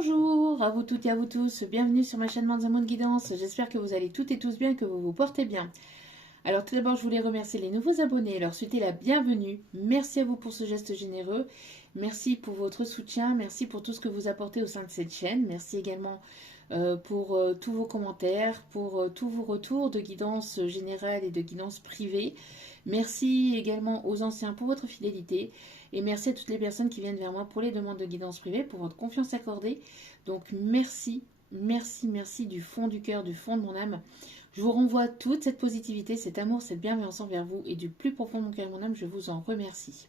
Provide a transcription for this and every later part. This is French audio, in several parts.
Bonjour à vous toutes et à vous tous, bienvenue sur ma chaîne Manzamon Guidance, j'espère que vous allez toutes et tous bien, que vous vous portez bien. Alors tout d'abord je voulais remercier les nouveaux abonnés et leur souhaiter la bienvenue, merci à vous pour ce geste généreux, merci pour votre soutien, merci pour tout ce que vous apportez au sein de cette chaîne, merci également pour tous vos commentaires, pour tous vos retours de guidance générale et de guidance privée. Merci également aux anciens pour votre fidélité et merci à toutes les personnes qui viennent vers moi pour les demandes de guidance privée, pour votre confiance accordée. Donc merci, merci, merci du fond du cœur, du fond de mon âme. Je vous renvoie toute cette positivité, cet amour, cette bienveillance envers vous et du plus profond de mon cœur et de mon âme, je vous en remercie.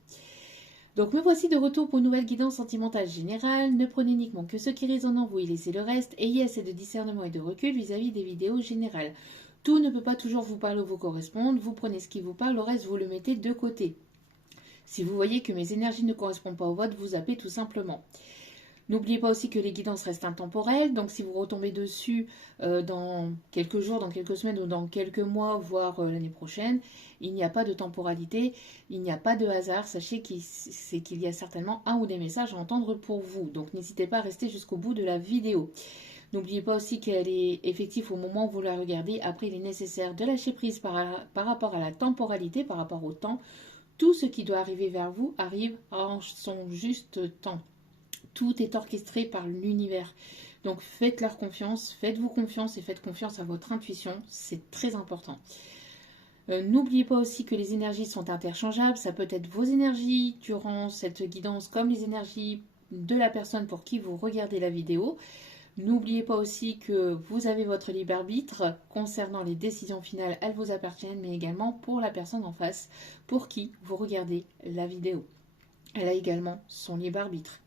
Donc me voici de retour pour une nouvelle guidance sentimentale générale. Ne prenez uniquement que ce qui résonne en vous et laissez le reste. Ayez assez de discernement et de recul vis-à-vis des vidéos générales. Tout ne peut pas toujours vous parler ou vous correspondre. Vous prenez ce qui vous parle, le reste vous le mettez de côté. Si vous voyez que mes énergies ne correspondent pas aux vôtres, vous zappez tout simplement. N'oubliez pas aussi que les guidances restent intemporelles, donc si vous retombez dessus dans quelques jours, dans quelques semaines ou dans quelques mois, voire l'année prochaine, il n'y a pas de temporalité, il n'y a pas de hasard. Sachez qu'il y a certainement un ou des messages à entendre pour vous, donc n'hésitez pas à rester jusqu'au bout de la vidéo. N'oubliez pas aussi qu'elle est effective au moment où vous la regardez. Après, il est nécessaire de lâcher prise par rapport à la temporalité, par rapport au temps. Tout ce qui doit arriver vers vous arrive en son juste temps. Tout est orchestré par l'univers. Donc faites-leur confiance, faites-vous confiance et faites confiance à votre intuition. C'est très important. N'oubliez pas aussi que les énergies sont interchangeables. Ça peut être vos énergies durant cette guidance comme les énergies de la personne pour qui vous regardez la vidéo. N'oubliez pas aussi que vous avez votre libre arbitre concernant les décisions finales, elles vous appartiennent, mais également pour la personne en face pour qui vous regardez la vidéo. Elle a également son libre arbitre.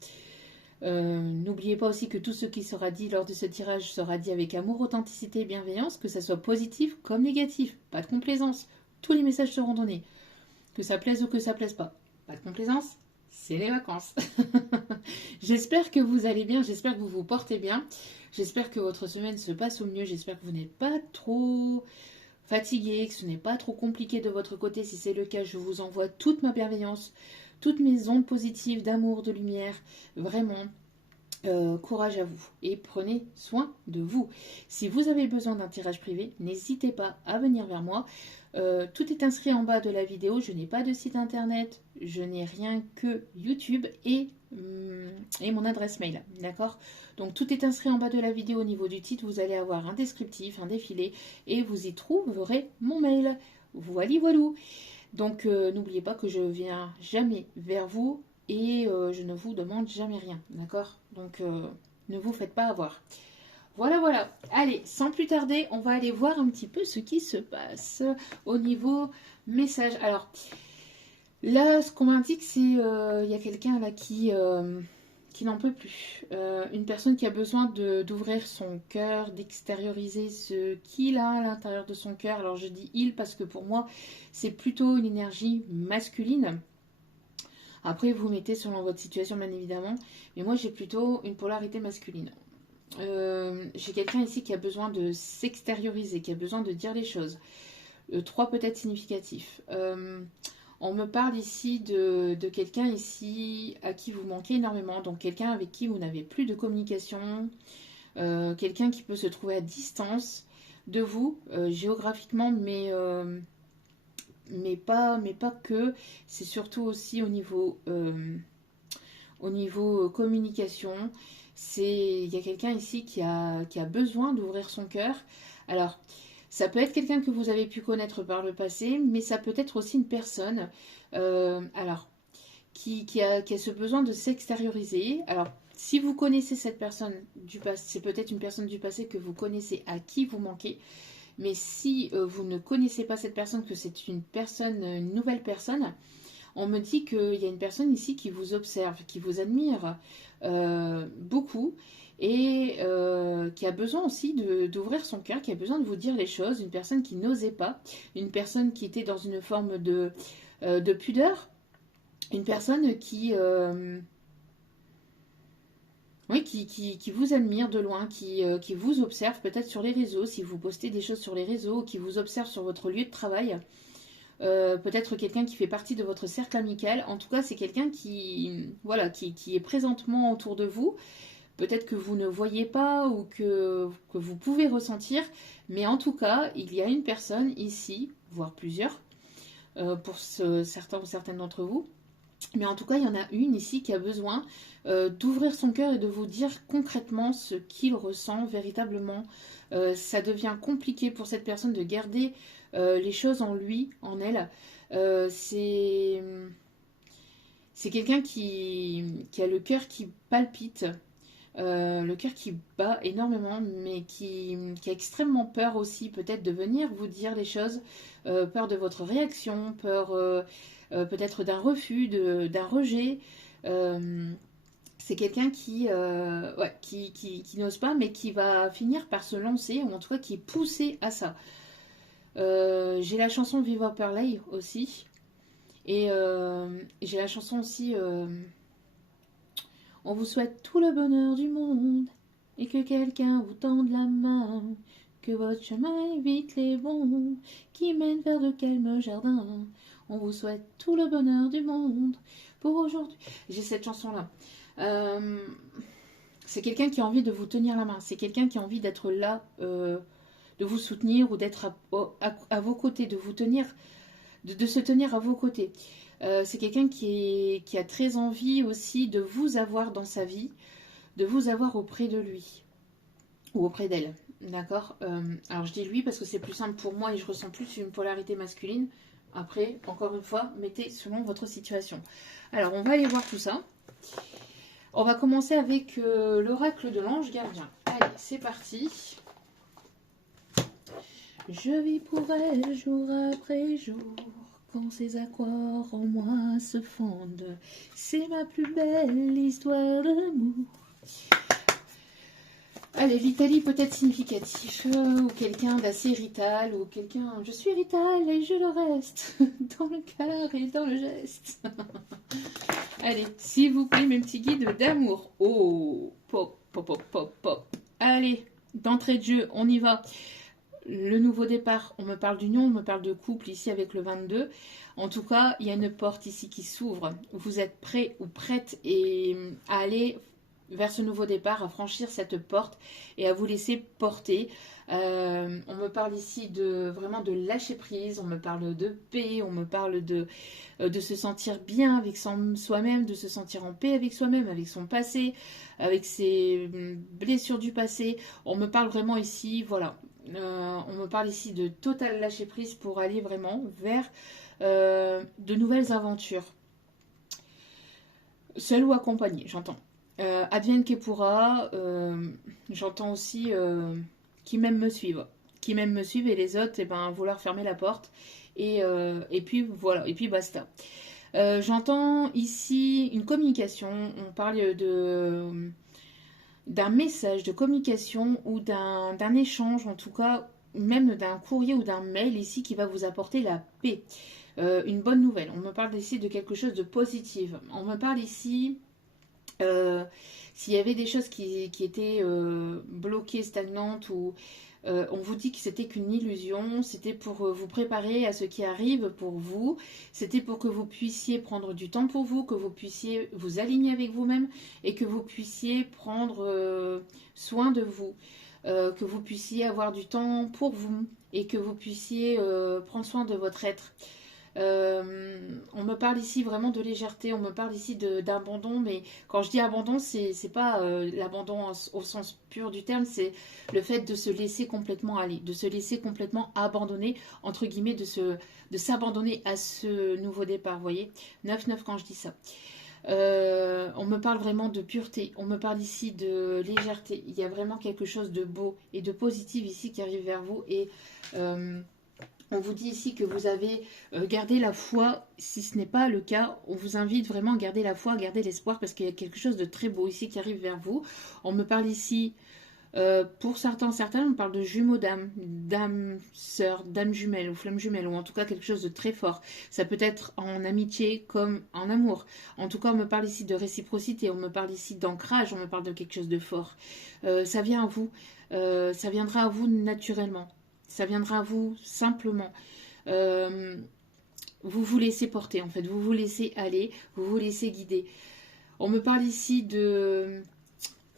N'oubliez pas aussi que tout ce qui sera dit lors de ce tirage sera dit avec amour, authenticité et bienveillance, que ça soit positif comme négatif, pas de complaisance. Tous les messages seront donnés, que ça plaise ou que ça plaise pas. Pas de complaisance, c'est les vacances. J'espère que vous allez bien, j'espère que vous vous portez bien, j'espère que votre semaine se passe au mieux, j'espère que vous n'êtes pas trop fatigué, que ce n'est pas trop compliqué de votre côté. Si c'est le cas, je vous envoie toute ma bienveillance, toutes mes ondes positives d'amour, de lumière, vraiment. Courage à vous et prenez soin de vous. Si vous avez besoin d'un tirage privé, n'hésitez pas à venir vers moi. Tout est inscrit en bas de la vidéo. Je n'ai pas de site internet, je n'ai rien que YouTube et mon adresse mail. D'accord? Donc tout est inscrit en bas de la vidéo. Au niveau du titre, vous allez avoir un descriptif, un défilé et vous y trouverez mon mail. Voilà, voilou. Donc n'oubliez pas que je viens jamais vers vous et je ne vous demande jamais rien, d'accord? Donc ne vous faites pas avoir. Voilà, voilà. Allez, sans plus tarder, on va aller voir un petit peu ce qui se passe au niveau message. Alors, là, ce qu'on m'indique, c'est il y a quelqu'un là qui n'en peut plus. Une personne qui a besoin d'ouvrir son cœur, d'extérioriser ce qu'il a à l'intérieur de son cœur. Alors, je dis il parce que pour moi, c'est plutôt une énergie masculine. Après, vous mettez selon votre situation, bien évidemment. Mais moi, j'ai plutôt une polarité masculine. J'ai quelqu'un ici qui a besoin de s'extérioriser, qui a besoin de dire les choses. 3 peut-être significatifs. On me parle ici de quelqu'un ici à qui vous manquez énormément. Donc, quelqu'un avec qui vous n'avez plus de communication. Quelqu'un qui peut se trouver à distance de vous, géographiquement, mais pas que. C'est surtout aussi au niveau communication. Il y a quelqu'un ici qui a besoin d'ouvrir son cœur. Alors, ça peut être quelqu'un que vous avez pu connaître par le passé, mais ça peut être aussi une personne qui a ce besoin de s'extérioriser. Alors, si vous connaissez cette personne du passé, c'est peut-être une personne du passé que vous connaissez à qui vous manquez. Mais si vous ne connaissez pas cette personne, que c'est une nouvelle personne, on me dit qu'il y a une personne ici qui vous observe, qui vous admire beaucoup et qui a besoin aussi d'ouvrir son cœur, qui a besoin de vous dire les choses. Une personne qui n'osait pas, une personne qui était dans une forme de pudeur, une personne qui vous admire de loin, qui vous observe peut-être sur les réseaux, si vous postez des choses sur les réseaux, qui vous observe sur votre lieu de travail. Peut-être quelqu'un qui fait partie de votre cercle amical. En tout cas, c'est quelqu'un qui est présentement autour de vous, peut-être que vous ne voyez pas ou que vous pouvez ressentir, mais en tout cas, il y a une personne ici, voire plusieurs, pour certains ou certaines d'entre vous, mais en tout cas, il y en a une ici qui a besoin d'ouvrir son cœur et de vous dire concrètement ce qu'il ressent véritablement. Ça devient compliqué pour cette personne de garder les choses en lui, en elle. C'est quelqu'un qui a le cœur qui palpite, le cœur qui bat énormément, mais qui a extrêmement peur aussi peut-être de venir vous dire les choses, peur de votre réaction, peur peut-être d'un refus, d'un rejet. C'est quelqu'un qui n'ose pas, mais qui va finir par se lancer, ou en tout cas qui est poussé à ça. J'ai la chanson Viva Perley aussi. Et j'ai la chanson aussi On vous souhaite tout le bonheur du monde et que quelqu'un vous tende la main, que votre chemin évite les bons qui mènent vers de calmes jardins. On vous souhaite tout le bonheur du monde pour aujourd'hui. J'ai cette chanson-là. C'est quelqu'un qui a envie de vous tenir la main. C'est quelqu'un qui a envie d'être là, de vous soutenir ou d'être à vos côtés, de vous tenir, de se tenir à vos côtés. C'est quelqu'un qui a très envie aussi de vous avoir dans sa vie, de vous avoir auprès de lui ou auprès d'elle. D'accord. Alors je dis lui parce que c'est plus simple pour moi et je ressens plus une polarité masculine. Après, encore une fois, mettez selon votre situation. Alors on va aller voir tout ça. On va commencer avec l'oracle de l'ange gardien. Allez, c'est parti. Je vis pour elle jour après jour, quand ces accords en moi se fondent. C'est ma plus belle histoire d'amour. Allez, l'Italie peut être significatif, ou quelqu'un d'assez rital, ou quelqu'un... Je suis rital et je le reste, dans le cœur et dans le geste. Allez, s'il vous plaît, mes petits guides d'amour. Oh, pop, pop, pop, pop, pop. Allez, d'entrée de jeu, on y va. Le nouveau départ, on me parle d'union, on me parle de couple ici avec le 22. En tout cas, il y a une porte ici qui s'ouvre. Vous êtes prêt ou prête à aller vers ce nouveau départ, à franchir cette porte et à vous laisser porter. On me parle ici vraiment de lâcher prise, on me parle de paix, on me parle de se sentir bien avec soi-même, de se sentir en paix avec soi-même, avec son passé, avec ses blessures du passé. On me parle vraiment ici, voilà. On me parle ici de total lâcher prise pour aller vraiment vers de nouvelles aventures. Seul ou accompagné, j'entends. Advienne que pourra, j'entends aussi qui même me suivent. Qui même me suivent et les autres, eh ben, vouloir fermer la porte. Et puis voilà, et puis basta. J'entends ici une communication, on parle d'un message de communication ou d'un échange, en tout cas, même d'un courrier ou d'un mail ici qui va vous apporter la paix. Une bonne nouvelle. On me parle ici de quelque chose de positif. On me parle ici... s'il y avait des choses qui étaient bloquées, stagnantes, ou on vous dit que c'était qu'une illusion, c'était pour vous préparer à ce qui arrive pour vous, c'était pour que vous puissiez prendre du temps pour vous, que vous puissiez vous aligner avec vous-même et que vous puissiez prendre soin de vous, que vous puissiez avoir du temps pour vous et que vous puissiez prendre soin de votre être. On me parle ici vraiment de légèreté, on me parle ici d'abandon, mais quand je dis abandon, c'est pas l'abandon au sens pur du terme, c'est le fait de se laisser complètement aller, de se laisser complètement abandonner, entre guillemets, de s'abandonner à ce nouveau départ, vous voyez, 9-9 quand je dis ça. On me parle vraiment de pureté, on me parle ici de légèreté, il y a vraiment quelque chose de beau et de positif ici qui arrive vers vous et... on vous dit ici que vous avez gardé la foi. Si ce n'est pas le cas, on vous invite vraiment à garder la foi, à garder l'espoir parce qu'il y a quelque chose de très beau ici qui arrive vers vous. On me parle ici, pour certains, on me parle de jumeaux d'âme sœur, d'âme jumelle ou flamme jumelle ou en tout cas quelque chose de très fort. Ça peut être en amitié comme en amour. En tout cas, on me parle ici de réciprocité, on me parle ici d'ancrage, on me parle de quelque chose de fort. Ça vient à vous, ça viendra à vous naturellement. Ça viendra à vous simplement. Vous vous laissez porter en fait, vous vous laissez aller, vous vous laissez guider. On me parle ici de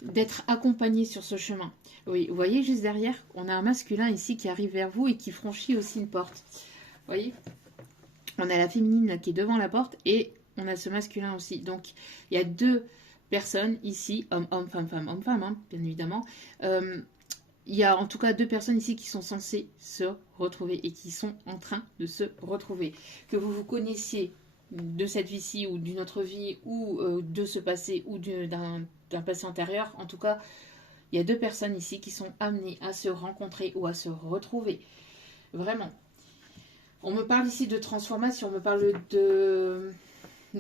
d'être accompagné sur ce chemin. Oui, vous voyez juste derrière, on a un masculin ici qui arrive vers vous et qui franchit aussi une porte. Vous voyez, on a la féminine qui est devant la porte et on a ce masculin aussi. Donc, il y a deux personnes ici, homme, femme, homme, femme, hein, bien évidemment. Il y a en tout cas deux personnes ici qui sont censées se retrouver et qui sont en train de se retrouver. Que vous vous connaissiez de cette vie-ci ou d'une autre vie ou de ce passé ou d'un passé antérieur, en tout cas, il y a deux personnes ici qui sont amenées à se rencontrer ou à se retrouver. Vraiment. On me parle ici de transformation, on me parle de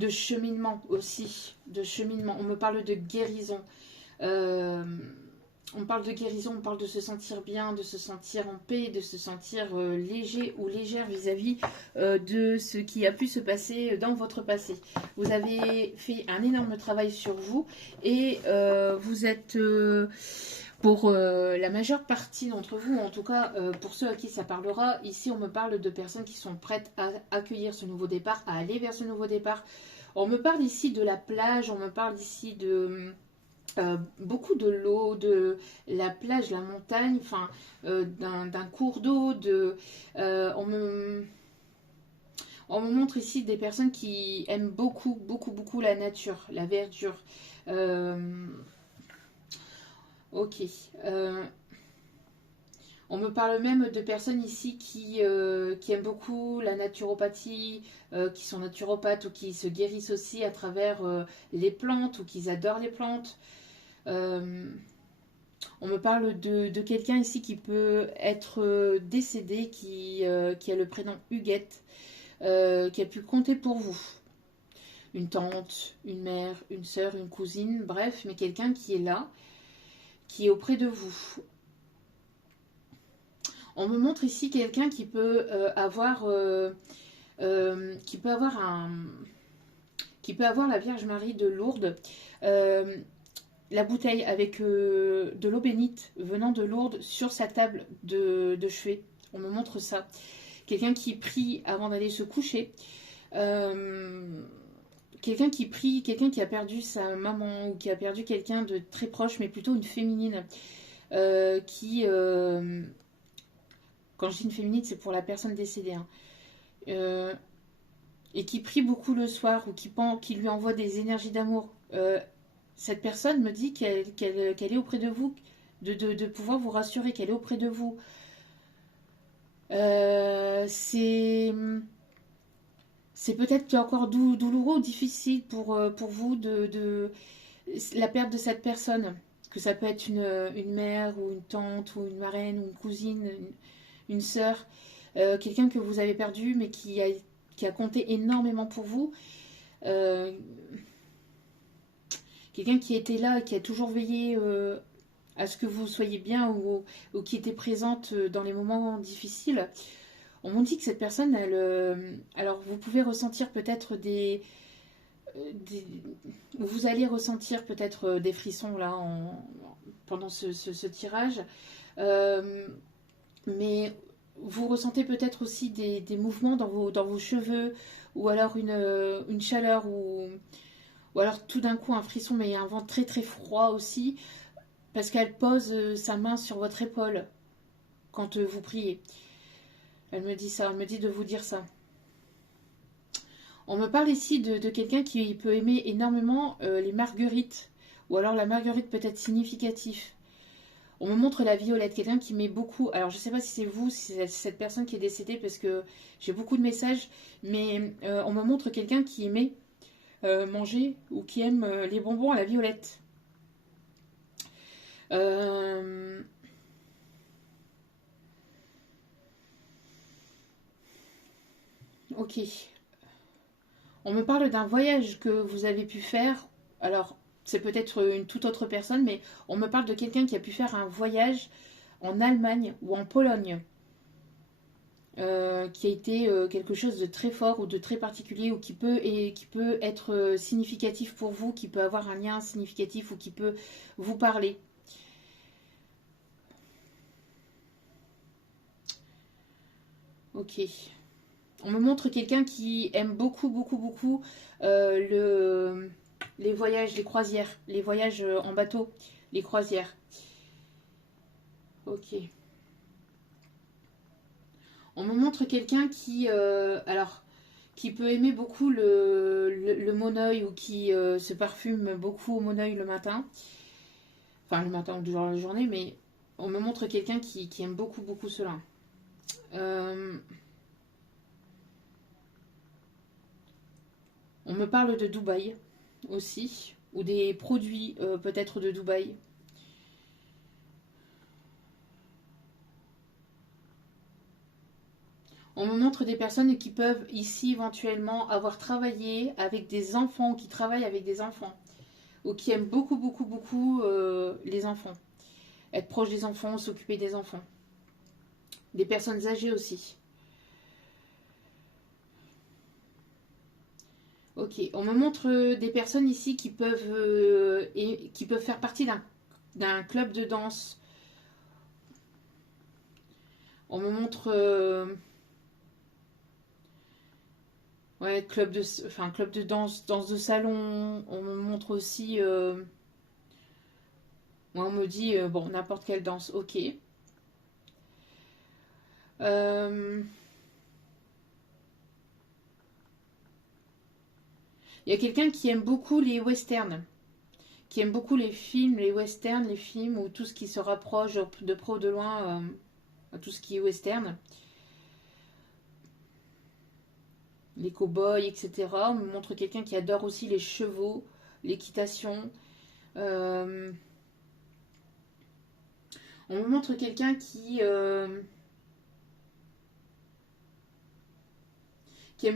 cheminement aussi, de cheminement. On me parle de guérison. On parle de guérison, on parle de se sentir bien, de se sentir en paix, de se sentir léger ou légère vis-à-vis de ce qui a pu se passer dans votre passé. Vous avez fait un énorme travail sur vous et vous êtes, pour la majeure partie d'entre vous, en tout cas pour ceux à qui ça parlera, ici on me parle de personnes qui sont prêtes à accueillir ce nouveau départ, à aller vers ce nouveau départ. On me parle ici de la plage, on me parle ici de... beaucoup de l'eau, de la plage, la montagne, enfin d'un cours d'eau, on me montre ici des personnes qui aiment beaucoup la nature, la verdure. Ok. On me parle même de personnes ici qui aiment beaucoup la naturopathie, qui sont naturopathes ou qui se guérissent aussi à travers les plantes ou qui adorent les plantes. On me parle de quelqu'un ici qui peut être décédé, qui a le prénom Huguette, qui a pu compter pour vous. Une tante, une mère, une sœur, une cousine, bref, mais quelqu'un qui est là, qui est auprès de vous. On me montre ici quelqu'un qui peut avoir la Vierge Marie de Lourdes. La bouteille avec de l'eau bénite venant de Lourdes sur sa table de chevet. On me montre ça. Quelqu'un qui prie avant d'aller se coucher. Quelqu'un qui prie, quelqu'un qui a perdu sa maman ou qui a perdu quelqu'un de très proche, mais plutôt une féminine. Quand je dis une féminine, c'est pour la personne décédée. Hein. Et qui prie beaucoup le soir ou qui lui envoie des énergies d'amour. Cette personne me dit qu'elle est auprès de vous, de pouvoir vous rassurer qu'elle est auprès de vous. C'est peut-être encore douloureux ou difficile pour vous de la perte de cette personne. Que ça peut être une mère ou une tante ou une marraine ou une cousine, une sœur. Quelqu'un que vous avez perdu mais qui a compté énormément pour vous. Quelqu'un qui était là, qui a toujours veillé à ce que vous soyez bien ou qui était présente dans les moments difficiles. On m'a dit que cette personne, alors vous pouvez ressentir peut-être vous allez ressentir peut-être des frissons là pendant ce tirage. Mais vous ressentez peut-être aussi des mouvements dans vos cheveux ou alors une chaleur ou alors tout d'un coup un frisson, mais un vent très très froid aussi, parce qu'elle pose sa main sur votre épaule quand vous priez. Elle me dit ça, elle me dit de vous dire ça. On me parle ici de quelqu'un qui peut aimer énormément les marguerites, ou alors la marguerite peut être significatif. On me montre la violette, quelqu'un qui met beaucoup... Alors je ne sais pas si c'est vous, si c'est cette personne qui est décédée, parce que j'ai beaucoup de messages, mais on me montre quelqu'un qui aimait manger ou qui aime les bonbons à la violette. Ok. On me parle d'un voyage que vous avez pu faire. Alors, c'est peut-être une toute autre personne, mais on me parle de quelqu'un qui a pu faire un voyage en Allemagne ou en Pologne. Qui a été quelque chose de très fort ou de très particulier ou qui peut être significatif pour vous, qui peut avoir un lien significatif ou qui peut vous parler. Ok. On me montre quelqu'un qui aime beaucoup les voyages, les croisières, les voyages en bateau, les croisières. Ok. On me montre quelqu'un qui, qui peut aimer beaucoup le Moneuil ou qui se parfume beaucoup au Moneuil le matin. Enfin, le matin ou durant la journée, mais on me montre quelqu'un qui aime beaucoup, beaucoup cela. Euh, on me parle de Dubaï aussi, ou des produits peut-être de Dubaï. On me montre des personnes qui peuvent ici éventuellement avoir travaillé avec des enfants, ou qui travaillent avec des enfants, ou qui aiment beaucoup, beaucoup, beaucoup les enfants. Être proche des enfants, s'occuper des enfants. Des personnes âgées aussi. Ok, on me montre des personnes ici qui peuvent faire partie d'un club de danse. On me montre ouais, club de danse, danse de salon. On me montre aussi on me dit bon, n'importe quelle danse. Ok. Euh, Il y a quelqu'un qui aime beaucoup les westerns, qui aime beaucoup les films, les westerns, les films ou tout ce qui se rapproche de près ou de loin, tout ce qui est western, les cow-boys, etc. On me montre quelqu'un qui adore aussi les chevaux, l'équitation. Euh, on me montre quelqu'un qui aime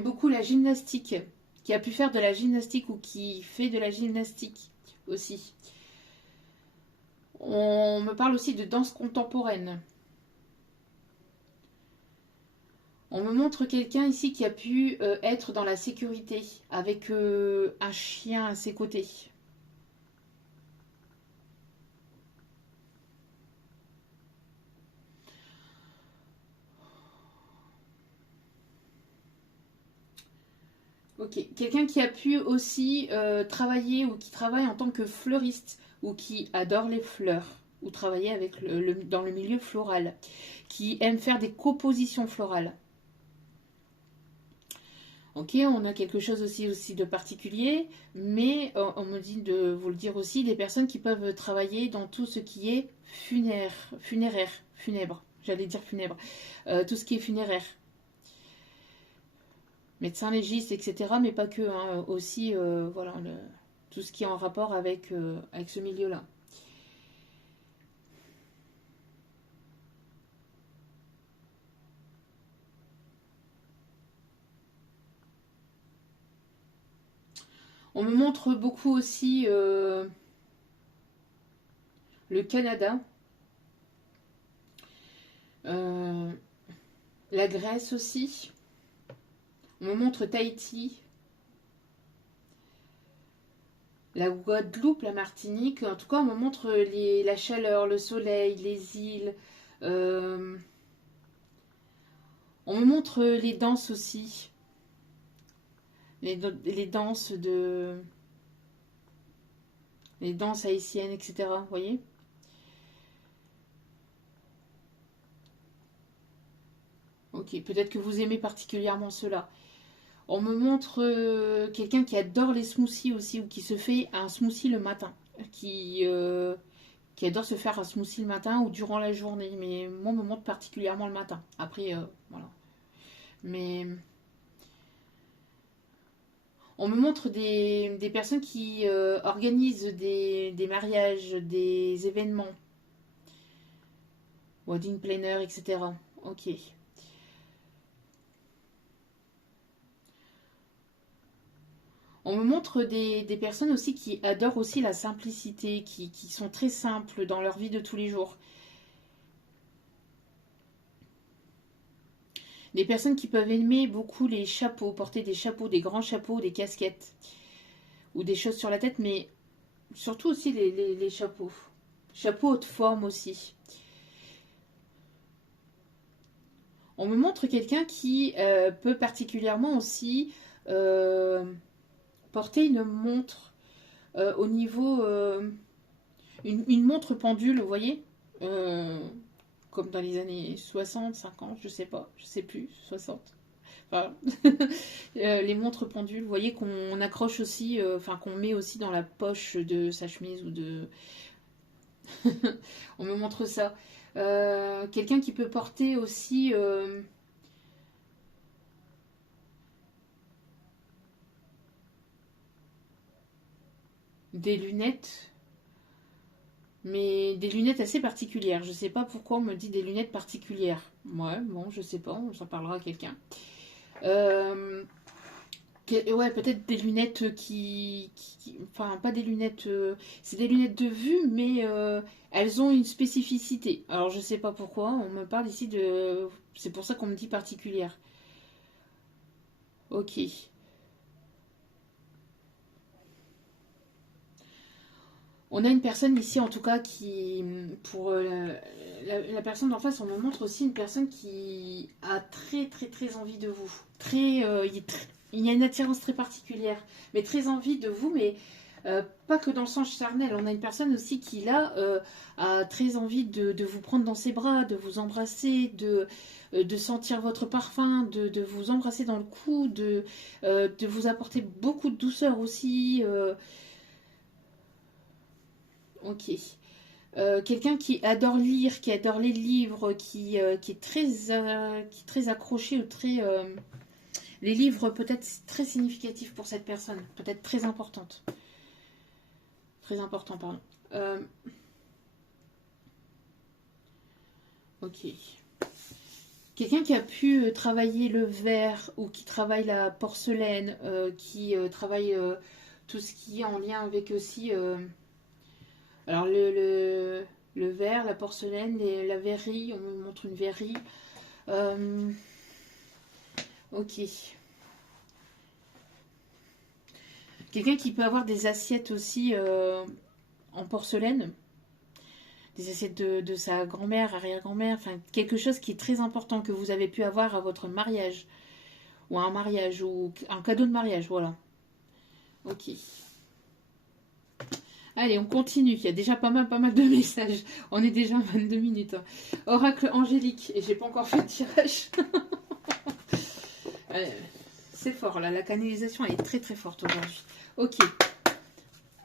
beaucoup la gymnastique, qui a pu faire de la gymnastique ou qui fait de la gymnastique aussi. On me parle aussi de danse contemporaine. On me montre quelqu'un ici qui a pu être dans la sécurité avec un chien à ses côtés. Ok, quelqu'un qui a pu aussi travailler ou qui travaille en tant que fleuriste ou qui adore les fleurs ou travailler avec dans le milieu floral, qui aime faire des compositions florales. Ok, on a quelque chose aussi de particulier, mais on me dit de vous le dire aussi, des personnes qui peuvent travailler dans tout ce qui est funèbre, j'allais dire funèbre, tout ce qui est funéraire, médecin légiste, etc., mais pas que, hein, aussi, voilà, tout ce qui est en rapport avec ce milieu-là. On me montre beaucoup aussi le Canada, euh, la Grèce aussi. On me montre Tahiti, la Guadeloupe, la Martinique. En tout cas, on me montre la chaleur, le soleil, les îles. Euh, on me montre les danses aussi. Les danses les danses haïtiennes, etc. Vous voyez. Ok, peut-être que vous aimez particulièrement cela. On me montre quelqu'un qui adore les smoothies aussi, ou qui se fait un smoothie le matin. Qui, euh, qui adore se faire un smoothie le matin ou durant la journée. Mais moi, on me montre particulièrement le matin. Après, voilà. Mais on me montre des personnes qui organisent des mariages, des événements, wedding planner, etc. Ok. On me montre des personnes aussi qui adorent aussi la simplicité, qui sont très simples dans leur vie de tous les jours. Des personnes qui peuvent aimer beaucoup les chapeaux, porter des chapeaux, des grands chapeaux, des casquettes ou des choses sur la tête, mais surtout aussi les chapeaux. Chapeaux haute forme aussi. On me montre quelqu'un qui peut particulièrement aussi euh, porter une montre au niveau une montre pendule, vous voyez, comme dans les années 60, 50, je sais pas, je sais plus, 60. Enfin, les montres pendules, vous voyez, qu'on accroche aussi, enfin qu'on met aussi dans la poche de sa chemise ou de... On me montre ça. Quelqu'un qui peut porter aussi des lunettes, mais des lunettes assez particulières. Je sais pas pourquoi on me dit des lunettes particulières. Ouais, bon, je sais pas, on s'en parlera à quelqu'un. Ouais, peut-être des lunettes enfin, pas des lunettes... c'est des lunettes de vue, mais elles ont une spécificité. Alors, je sais pas pourquoi, on me parle ici de... C'est pour ça qu'on me dit particulière. Ok. On a une personne ici, en tout cas, qui... Pour la personne d'en face, on me montre aussi une personne qui a très, très, très envie de vous. Il y a une attirance très particulière, mais très envie de vous, mais pas que dans le sens charnel. On a une personne aussi qui, là, a très envie de vous prendre dans ses bras, de vous embrasser, de sentir votre parfum, de vous embrasser dans le cou, de vous apporter beaucoup de douceur aussi. Ok. Quelqu'un qui adore lire, qui adore les livres, qui est qui est très accroché ou très... les livres peut-être très significatifs pour cette personne, peut-être très importante. Très important, pardon. Ok. Quelqu'un qui a pu travailler le verre ou qui travaille la porcelaine, qui travaille tout ce qui est en lien avec aussi... alors le verre, la porcelaine, la verrerie, on me montre une verrerie. Ok. Quelqu'un qui peut avoir des assiettes aussi en porcelaine, des assiettes de sa grand-mère, arrière-grand-mère, enfin quelque chose qui est très important que vous avez pu avoir à votre mariage, ou à un mariage, ou un cadeau de mariage, voilà. Ok. Allez, on continue. Il y a déjà pas mal de messages. On est déjà à 22 minutes. Oracle angélique. Et j'ai pas encore fait le tirage. C'est fort là. La canalisation elle est très très forte aujourd'hui. Ok.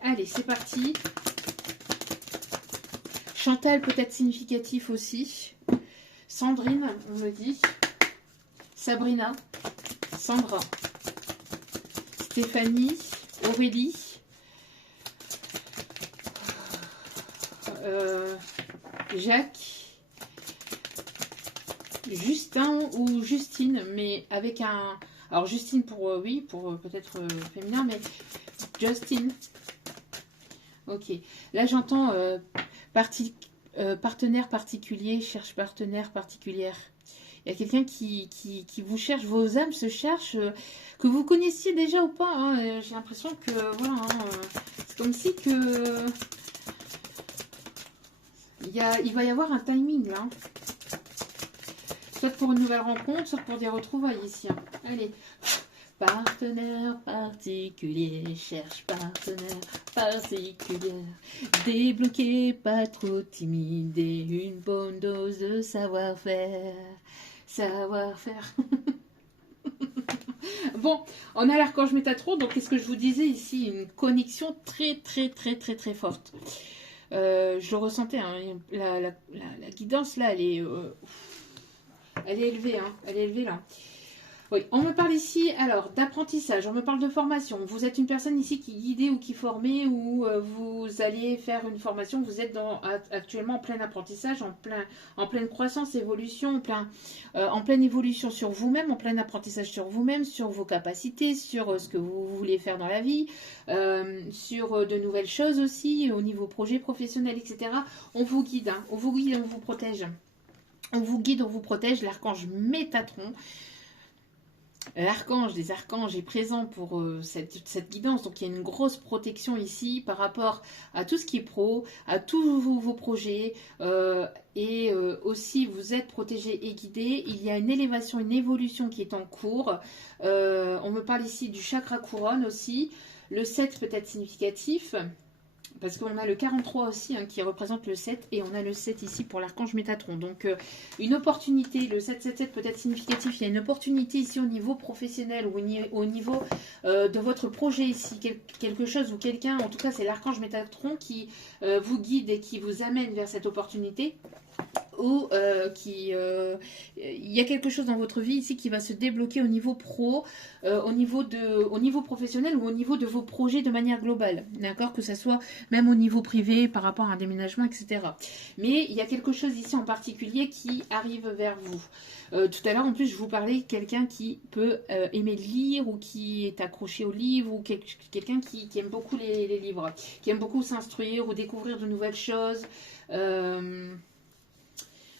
Allez, c'est parti. Chantal peut-être significatif aussi. Sandrine, on me dit. Sabrina. Sandra. Stéphanie. Aurélie. Jacques, Justin ou Justine, mais avec un... Alors Justine pour oui, pour peut-être féminin, mais Justin. Ok. Là j'entends partenaire particulier, cherche partenaire particulière. Il y a quelqu'un qui vous cherche, vos âmes se cherchent, que vous connaissiez déjà ou pas. Hein. J'ai l'impression que voilà, hein, c'est comme si que... Il va y avoir un timing là. Soit pour une nouvelle rencontre, soit pour des retrouvailles ici. Hein. Allez. Partenaire particulier, cherche partenaire particulière. Débloqué, pas trop timide et une bonne dose de savoir-faire. Savoir-faire. Bon, on a l'archange Métatron, donc qu'est-ce que je vous disais ici? Une connexion très très très très très forte. Je le ressentais, hein, la guidance là, elle est élevée, hein, elle est élevée là. Oui, on me parle ici alors d'apprentissage, on me parle de formation. Vous êtes une personne ici qui est guidée ou qui est formée ou vous allez faire une formation. Vous êtes actuellement en plein apprentissage, en pleine croissance, évolution, en pleine évolution sur vous-même, en plein apprentissage sur vous-même, sur vos capacités, sur ce que vous voulez faire dans la vie, sur de nouvelles choses aussi au niveau projet professionnel, etc. On vous guide, hein, on vous guide, on vous protège. On vous guide, on vous protège. L'archange Métatron. L'archange des archanges est présent pour cette guidance, donc il y a une grosse protection ici par rapport à tout ce qui est pro, à tous vos projets, et aussi vous êtes protégé et guidé. Il y a une élévation, une évolution qui est en cours. On me parle ici du chakra couronne aussi, le 7 peut être significatif. parce qu'on a le 43 aussi hein, qui représente le 7 et on a le 7 ici pour l'archange Métatron. Donc une opportunité, le 777 peut être significatif, il y a une opportunité ici au niveau professionnel ou au niveau de votre projet ici, quelque chose ou quelqu'un, en tout cas c'est l'archange Métatron qui vous guide et qui vous amène vers cette opportunité. Ou il y a quelque chose dans votre vie ici qui va se débloquer au niveau pro, au niveau professionnel ou au niveau de vos projets de manière globale, d'accord, que ce soit même au niveau privé par rapport à un déménagement, etc. Mais il y a quelque chose ici en particulier qui arrive vers vous. Tout à l'heure, en plus, je vous parlais de quelqu'un qui peut aimer lire ou qui est accroché aux livres ou quelqu'un qui aime beaucoup les livres, qui aime beaucoup s'instruire ou découvrir de nouvelles choses.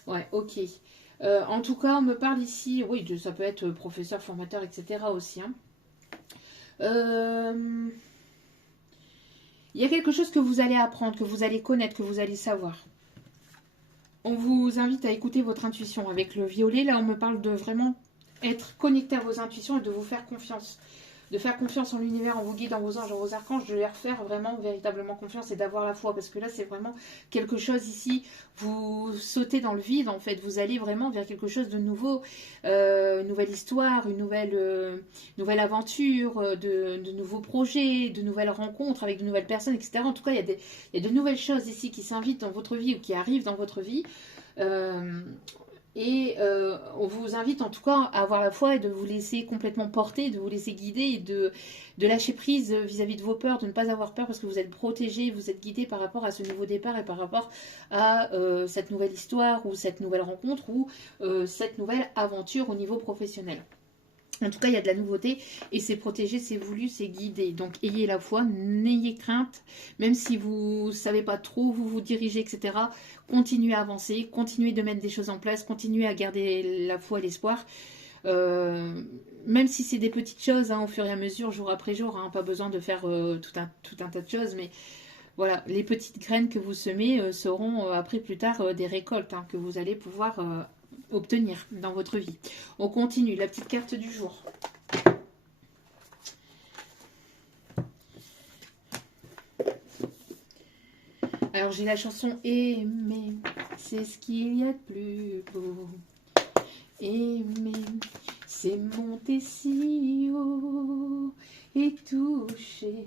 Ouais, ok. En tout cas, on me parle ici, oui, ça peut être professeur, formateur, etc. aussi. Hein. Il y a quelque chose que vous allez apprendre, que vous allez connaître, que vous allez savoir. On vous invite à écouter votre intuition. Avec le violet, là, on me parle de vraiment être connecté à vos intuitions et de vous faire confiance. De faire confiance en l'univers, en vos guides, en vos anges, en vos archanges, de leur faire vraiment, véritablement confiance et d'avoir la foi. Parce que là, c'est vraiment quelque chose ici, vous sautez dans le vide, en fait. Vous allez vraiment vers quelque chose de nouveau, une nouvelle histoire, une nouvelle aventure, de nouveaux projets, de nouvelles rencontres avec de nouvelles personnes, etc. En tout cas, il y a de nouvelles choses ici qui s'invitent dans votre vie ou qui arrivent dans votre vie. On vous invite en tout cas à avoir la foi et de vous laisser complètement porter, de vous laisser guider et de lâcher prise vis-à-vis de vos peurs, de ne pas avoir peur parce que vous êtes protégé, vous êtes guidé par rapport à ce nouveau départ et par rapport à cette nouvelle histoire ou cette nouvelle rencontre ou cette nouvelle aventure au niveau professionnel. En tout cas, il y a de la nouveauté et c'est protégé, c'est voulu, c'est guidé. Donc, ayez la foi, n'ayez crainte, même si vous ne savez pas trop où vous vous dirigez, etc. Continuez à avancer, continuez de mettre des choses en place, continuez à garder la foi et l'espoir. Même si c'est des petites choses, hein, au fur et à mesure, jour après jour, hein, pas besoin de faire tout un tas de choses, mais voilà, les petites graines que vous semez seront après plus tard des récoltes hein, que vous allez pouvoir obtenir dans votre vie. On continue, la petite carte du jour. Alors j'ai la chanson Aimer, c'est ce qu'il y a de plus beau. Aimer, c'est monter si haut et toucher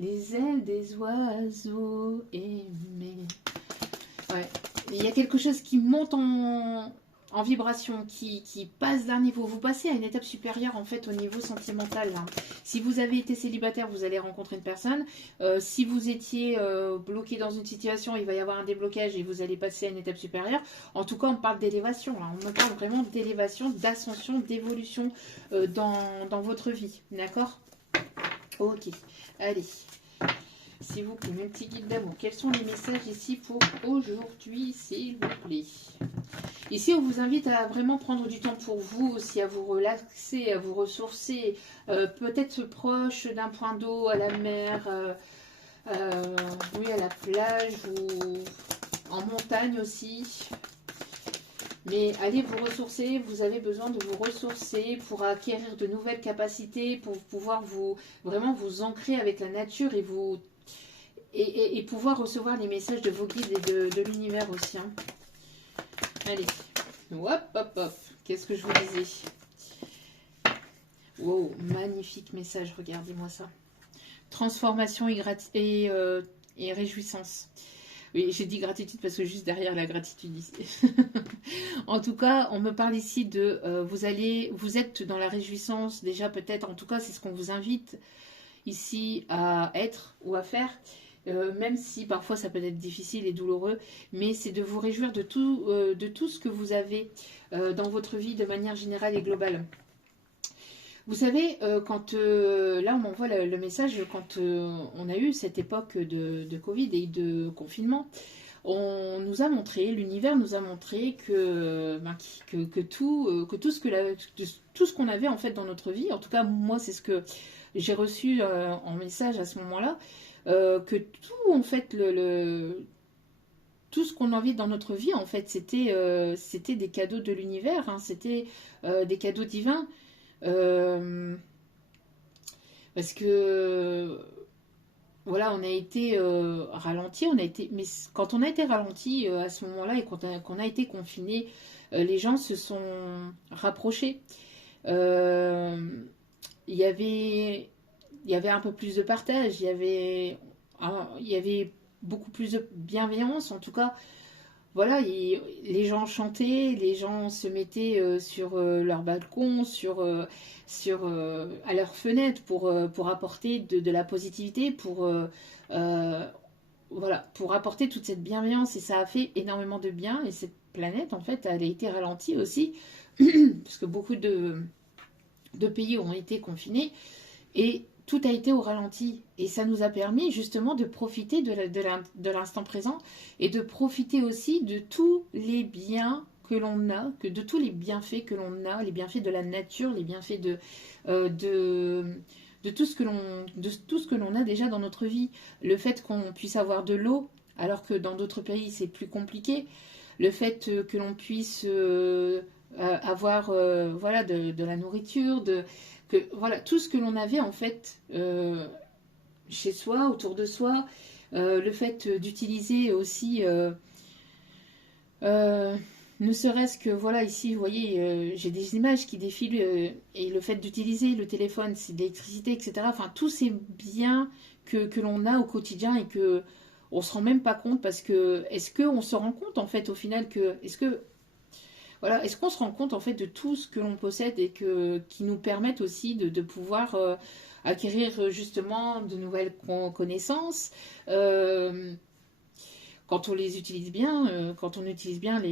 les ailes des oiseaux. Aimer. Ouais. Il y a quelque chose qui monte en vibration, qui passe d'un niveau. Vous passez à une étape supérieure en fait au niveau sentimental. Hein. Si vous avez été célibataire, vous allez rencontrer une personne. Si vous étiez bloqué dans une situation, il va y avoir un déblocage et vous allez passer à une étape supérieure. En tout cas, on parle d'élévation. On me parle vraiment d'élévation, d'ascension, d'évolution dans votre vie. D'accord? Ok. Allez. S'il vous plaît, mes petits guides d'amour, quels sont les messages ici pour aujourd'hui, s'il vous plaît? Ici, on vous invite à vraiment prendre du temps pour vous aussi, à vous relaxer, à vous ressourcer, peut-être proche d'un point d'eau, à la mer, oui, à la plage ou en montagne aussi. Mais allez vous ressourcer, vous avez besoin de vous ressourcer pour acquérir de nouvelles capacités, pour pouvoir vraiment vous ancrer avec la nature et pouvoir recevoir les messages de vos guides et de l'univers aussi. Hein. Allez, hop, hop, hop. Qu'est-ce que je vous disais? Wow, magnifique message, regardez-moi ça. Transformation et réjouissance. Oui, j'ai dit gratitude parce que juste derrière la gratitude ici. En tout cas, on me parle ici de vous êtes dans la réjouissance déjà peut-être. En tout cas, c'est ce qu'on vous invite ici à être ou à faire. Même si parfois ça peut être difficile et douloureux, mais c'est de vous réjouir de tout ce que vous avez dans votre vie de manière générale et globale. Vous savez, quand là on m'envoie le message, quand on a eu cette époque de Covid et de confinement, on nous a montré, l'univers nous a montré que tout ce qu'on avait en fait dans notre vie, en tout cas moi c'est ce que j'ai reçu en message à ce moment-là, que tout en fait tout ce qu'on a envie dans notre vie en fait c'était des cadeaux de l'univers, hein, c'était des cadeaux divins parce que voilà, on a été ralenti, on a été, mais quand on a été ralenti à ce moment-là et qu'on a été confiné, les gens se sont rapprochés. Euh, il y avait, il y avait un peu plus de partage, il y avait beaucoup plus de bienveillance. En tout cas, voilà, les gens chantaient, les gens se mettaient sur leur balcon, à leurs fenêtres pour apporter de la positivité, euh, voilà, pour apporter toute cette bienveillance. Et ça a fait énormément de bien. Et cette planète, en fait, elle a été ralentie aussi, parce que beaucoup de pays ont été confinés. Et tout a été au ralenti. Et ça nous a permis justement de profiter de l'instant présent et de profiter aussi de tous les biens que l'on a, de tous les bienfaits que l'on a, les bienfaits de la nature, les bienfaits euh, de, de tout ce que l'on a déjà dans notre vie. Le fait qu'on puisse avoir de l'eau, alors que dans d'autres pays c'est plus compliqué. Le fait que l'on puisse avoir voilà, de la nourriture, voilà, tout ce que l'on avait en fait chez soi, autour de soi, le fait d'utiliser aussi, euh, ne serait-ce que, voilà, ici, vous voyez, j'ai des images qui défilent, et le fait d'utiliser le téléphone, c'est de l'électricité, etc. Enfin, tous ces biens que l'on a au quotidien et que on se rend même pas compte parce que, est-ce qu'on se rend compte en fait au final que, voilà, est-ce qu'on se rend compte en fait de tout ce que l'on possède et qui nous permettent aussi de pouvoir acquérir justement de nouvelles connaissances quand on les utilise bien, quand on utilise bien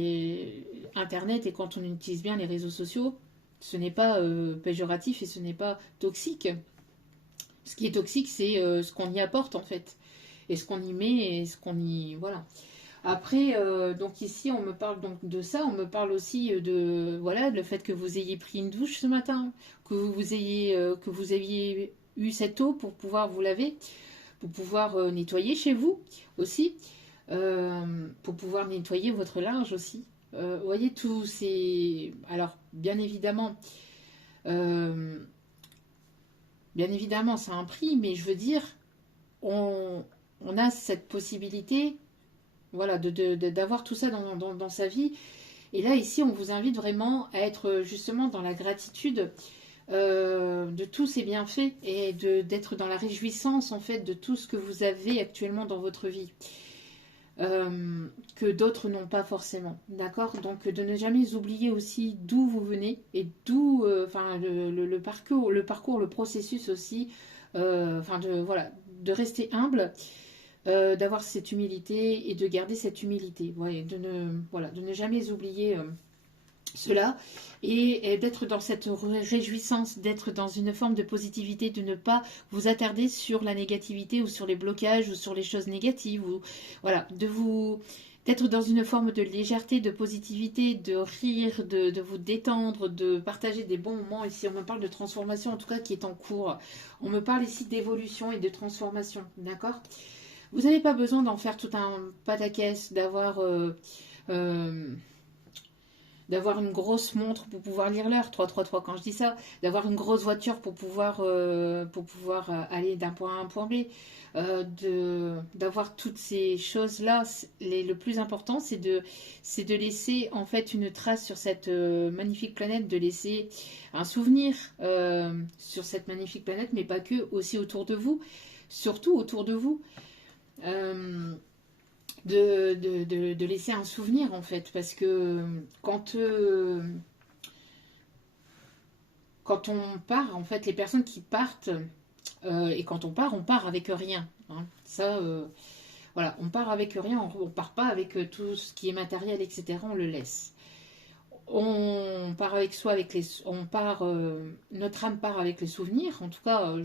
Internet et quand on utilise bien les réseaux sociaux, ce n'est pas péjoratif et ce n'est pas toxique. Ce qui est toxique, c'est ce qu'on y apporte en fait, et ce qu'on y met et ce qu'on y... Voilà. Après, donc ici, on me parle donc de ça, on me parle aussi de voilà, le fait que vous ayez pris une douche ce matin, que vous aviez eu cette eau pour pouvoir vous laver, pour pouvoir nettoyer chez vous aussi, pour pouvoir nettoyer votre linge aussi. Vous voyez, tous ces... Alors, euh, bien évidemment, ça a un prix, mais je veux dire, on, on a cette possibilité, voilà, d'avoir tout ça dans sa vie. Et là, ici, on vous invite vraiment à être justement dans la gratitude de tous ces bienfaits et d'être dans la réjouissance, en fait, de tout ce que vous avez actuellement dans votre vie. Que d'autres n'ont pas forcément. D'accord. Donc de ne jamais oublier aussi d'où vous venez et d'où, enfin, le processus aussi, enfin, voilà, de rester humble, d'avoir cette humilité et de garder cette humilité. Ouais, voilà, de ne jamais oublier cela et d'être dans cette réjouissance, d'être dans une forme de positivité, de ne pas vous attarder sur la négativité ou sur les blocages ou sur les choses négatives ou voilà, d'être dans une forme de légèreté, de positivité, de rire, de vous détendre, de partager des bons moments. Ici, on me parle de transformation, en tout cas, qui est en cours. On me parle ici d'évolution et de transformation, d'accord? Vous n'avez pas besoin d'en faire tout un pataquès, euh, d'avoir une grosse montre pour pouvoir lire l'heure, 333 quand je dis ça, d'avoir une grosse voiture pour pouvoir aller d'un point A à un point B, d'avoir toutes ces choses-là. Le plus important, c'est de laisser en fait une trace sur cette magnifique planète, de laisser un souvenir sur cette magnifique planète, mais pas que, aussi autour de vous, surtout autour de vous. Euh, de laisser un souvenir en fait parce que quand on part en fait les personnes qui partent et quand on part avec rien hein, ça voilà on part avec rien on part pas avec tout ce qui est matériel etc on le laisse on part avec soi avec les on part notre âme part avec les souvenirs en tout cas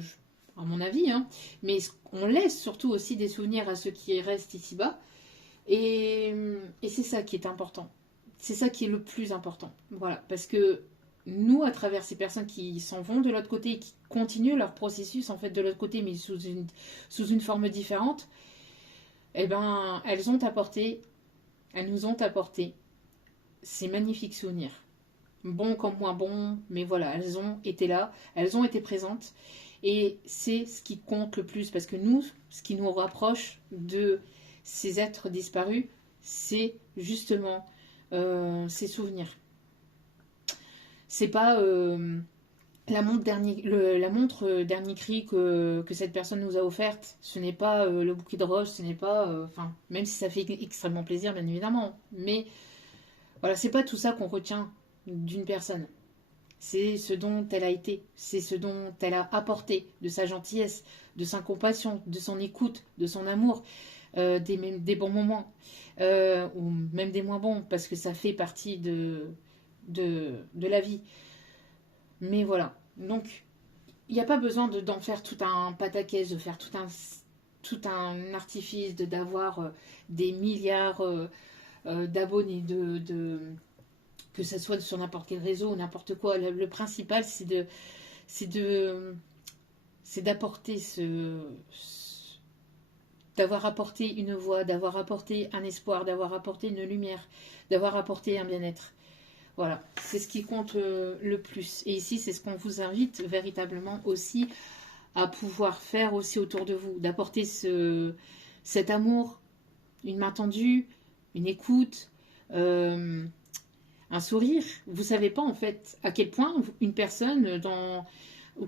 à mon avis hein, mais on laisse surtout aussi des souvenirs à ceux qui restent ici bas. Et c'est ça qui est important. C'est ça qui est le plus important. Voilà. Parce que nous, à travers ces personnes qui s'en vont de l'autre côté et qui continuent leur processus en fait de l'autre côté, mais sous une forme différente, eh ben, elles nous ont apporté ces magnifiques souvenirs. Bons comme moins bons, mais voilà, elles ont été là, elles ont été présentes. Et c'est ce qui compte le plus, parce que nous, ce qui nous rapproche de ces êtres disparus, c'est justement ces souvenirs. C'est pas la montre dernier cri que cette personne nous a offerte. Ce n'est pas le bouquet de roses, ce n'est pas... Enfin, même si ça fait extrêmement plaisir, bien évidemment. Mais voilà, c'est pas tout ça qu'on retient d'une personne. C'est ce dont elle a été, c'est ce dont elle a apporté, de sa gentillesse, de sa compassion, de son écoute, de son amour, des bons moments, ou même des moins bons, parce que ça fait partie de la vie. Mais voilà, donc il n'y a pas besoin d'en faire tout un pataquès, de faire tout un artifice, d'avoir des milliards d'abonnés, que ça soit sur n'importe quel réseau ou n'importe quoi. Le principal, c'est d'apporter d'avoir apporté une voix, d'avoir apporté un espoir, d'avoir apporté une lumière, d'avoir apporté un bien-être. Voilà, c'est ce qui compte le plus. Et ici, c'est ce qu'on vous invite véritablement aussi à pouvoir faire aussi autour de vous, d'apporter cet amour, une main tendue, une écoute, un sourire. Vous savez pas en fait à quel point une personne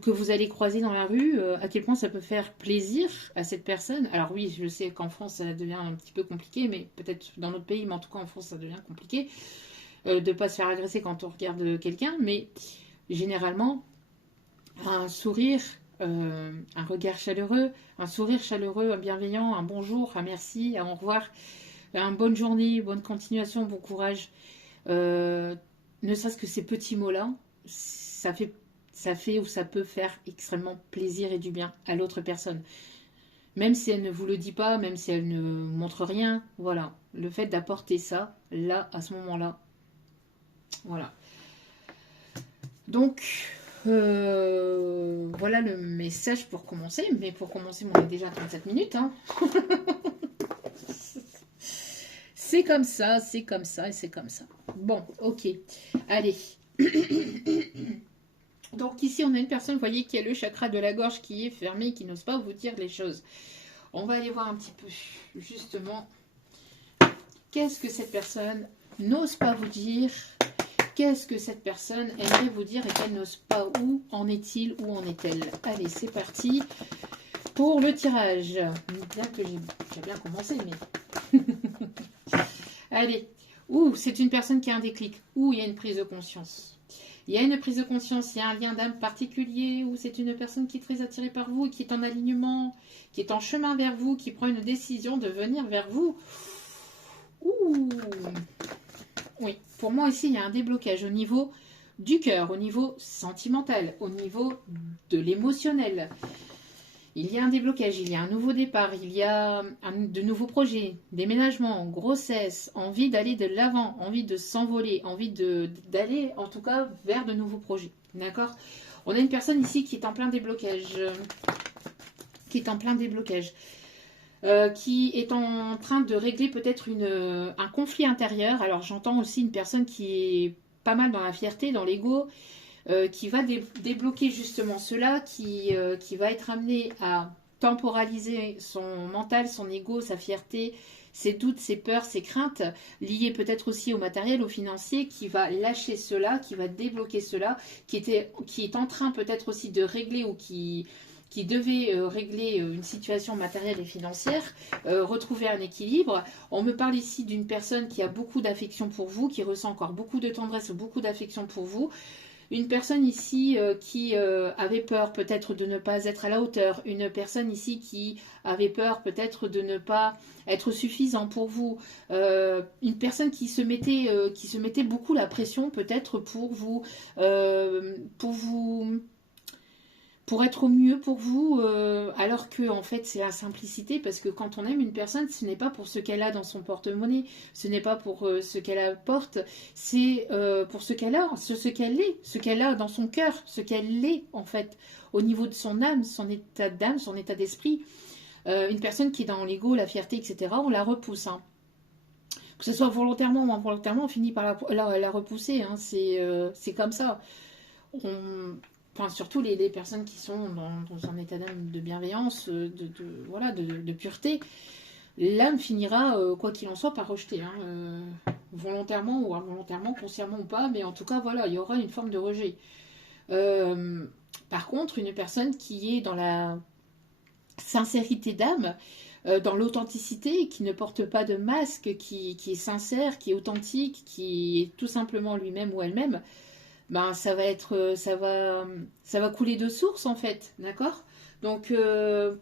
que vous allez croiser dans la rue, à quel point ça peut faire plaisir à cette personne. Alors oui, je sais qu'en France ça devient un petit peu compliqué, mais peut-être dans notre pays, mais en tout cas en France ça devient compliqué de ne pas se faire agresser quand on regarde quelqu'un, mais généralement un sourire, un regard chaleureux, un sourire chaleureux, un bienveillant, un bonjour, un merci, un au revoir, une bonne journée, bonne continuation, bon courage. Ne serait-ce que ces petits mots-là, ça fait ou ça peut faire extrêmement plaisir et du bien à l'autre personne. Même si elle ne vous le dit pas, même si elle ne montre rien, voilà. Le fait d'apporter ça, là, à ce moment-là, voilà. Donc, voilà le message pour commencer. Mais pour commencer, on est déjà à 37 minutes. Hein. C'est comme ça, c'est comme ça et c'est comme ça. Bon, ok. Allez. Donc ici, on a une personne, vous voyez, qui a le chakra de la gorge qui est fermé, qui n'ose pas vous dire les choses. On va aller voir un petit peu, justement, qu'est-ce que cette personne n'ose pas vous dire. Qu'est-ce que cette personne aimerait vous dire et qu'elle n'ose pas? Où en est-il? Où en est-elle? Allez, c'est parti pour le tirage. Bien que j'ai bien commencé, mais... Allez. Ouh, c'est une personne qui a un déclic. Ouh, il y a une prise de conscience. Il y a une prise de conscience, il y a un lien d'âme particulier, ou c'est une personne qui est très attirée par vous, qui est en alignement, qui est en chemin vers vous, qui prend une décision de venir vers vous. Ouh. Oui, pour moi ici, il y a un déblocage au niveau du cœur, au niveau sentimental, au niveau de l'émotionnel. Il y a un déblocage, il y a un nouveau départ, il y a de nouveaux projets, déménagement, grossesse, envie d'aller de l'avant, envie de s'envoler, envie d'aller en tout cas vers de nouveaux projets. D'accord? On a une personne ici qui est en plein déblocage. Qui est en train de régler peut-être un conflit intérieur. Alors j'entends aussi une personne qui est pas mal dans la fierté, dans l'ego, qui va débloquer justement cela, qui va être amené à temporaliser son mental, son ego, sa fierté, ses doutes, ses peurs, ses craintes, liées peut-être aussi au matériel, au financier, qui va lâcher cela, qui va débloquer cela, qui est en train peut-être aussi de régler ou qui devait régler une situation matérielle et financière, retrouver un équilibre. On me parle ici d'une personne qui a beaucoup d'affection pour vous, qui ressent encore beaucoup de tendresse, beaucoup d'affection pour vous. Une personne ici qui avait peur peut-être de ne pas être à la hauteur. Une personne ici qui avait peur peut-être de ne pas être suffisant pour vous. Une personne qui se mettait beaucoup la pression peut-être pour être au mieux pour vous, alors que en fait c'est la simplicité, parce que quand on aime une personne, ce n'est pas pour ce qu'elle a dans son porte-monnaie, ce n'est pas pour ce qu'elle apporte, c'est pour ce qu'elle a, ce qu'elle est, ce qu'elle a dans son cœur, ce qu'elle est en fait, au niveau de son âme, son état d'âme, son état d'esprit. Une personne qui est dans l'ego, la fierté, etc., on la repousse. Hein. Que ce soit volontairement ou involontairement, on finit par la repousser. Hein. C'est comme ça. enfin surtout les personnes qui sont dans un état d'âme de bienveillance, voilà, de pureté, l'âme finira, quoi qu'il en soit, par rejeter, hein, volontairement ou involontairement, consciemment ou pas, mais en tout cas, voilà, il y aura une forme de rejet. Par contre, une personne qui est dans la sincérité d'âme, dans l'authenticité, qui ne porte pas de masque, qui est sincère, qui est authentique, qui est tout simplement lui-même ou elle-même, ben ça va couler de source en fait, d'accord? Donc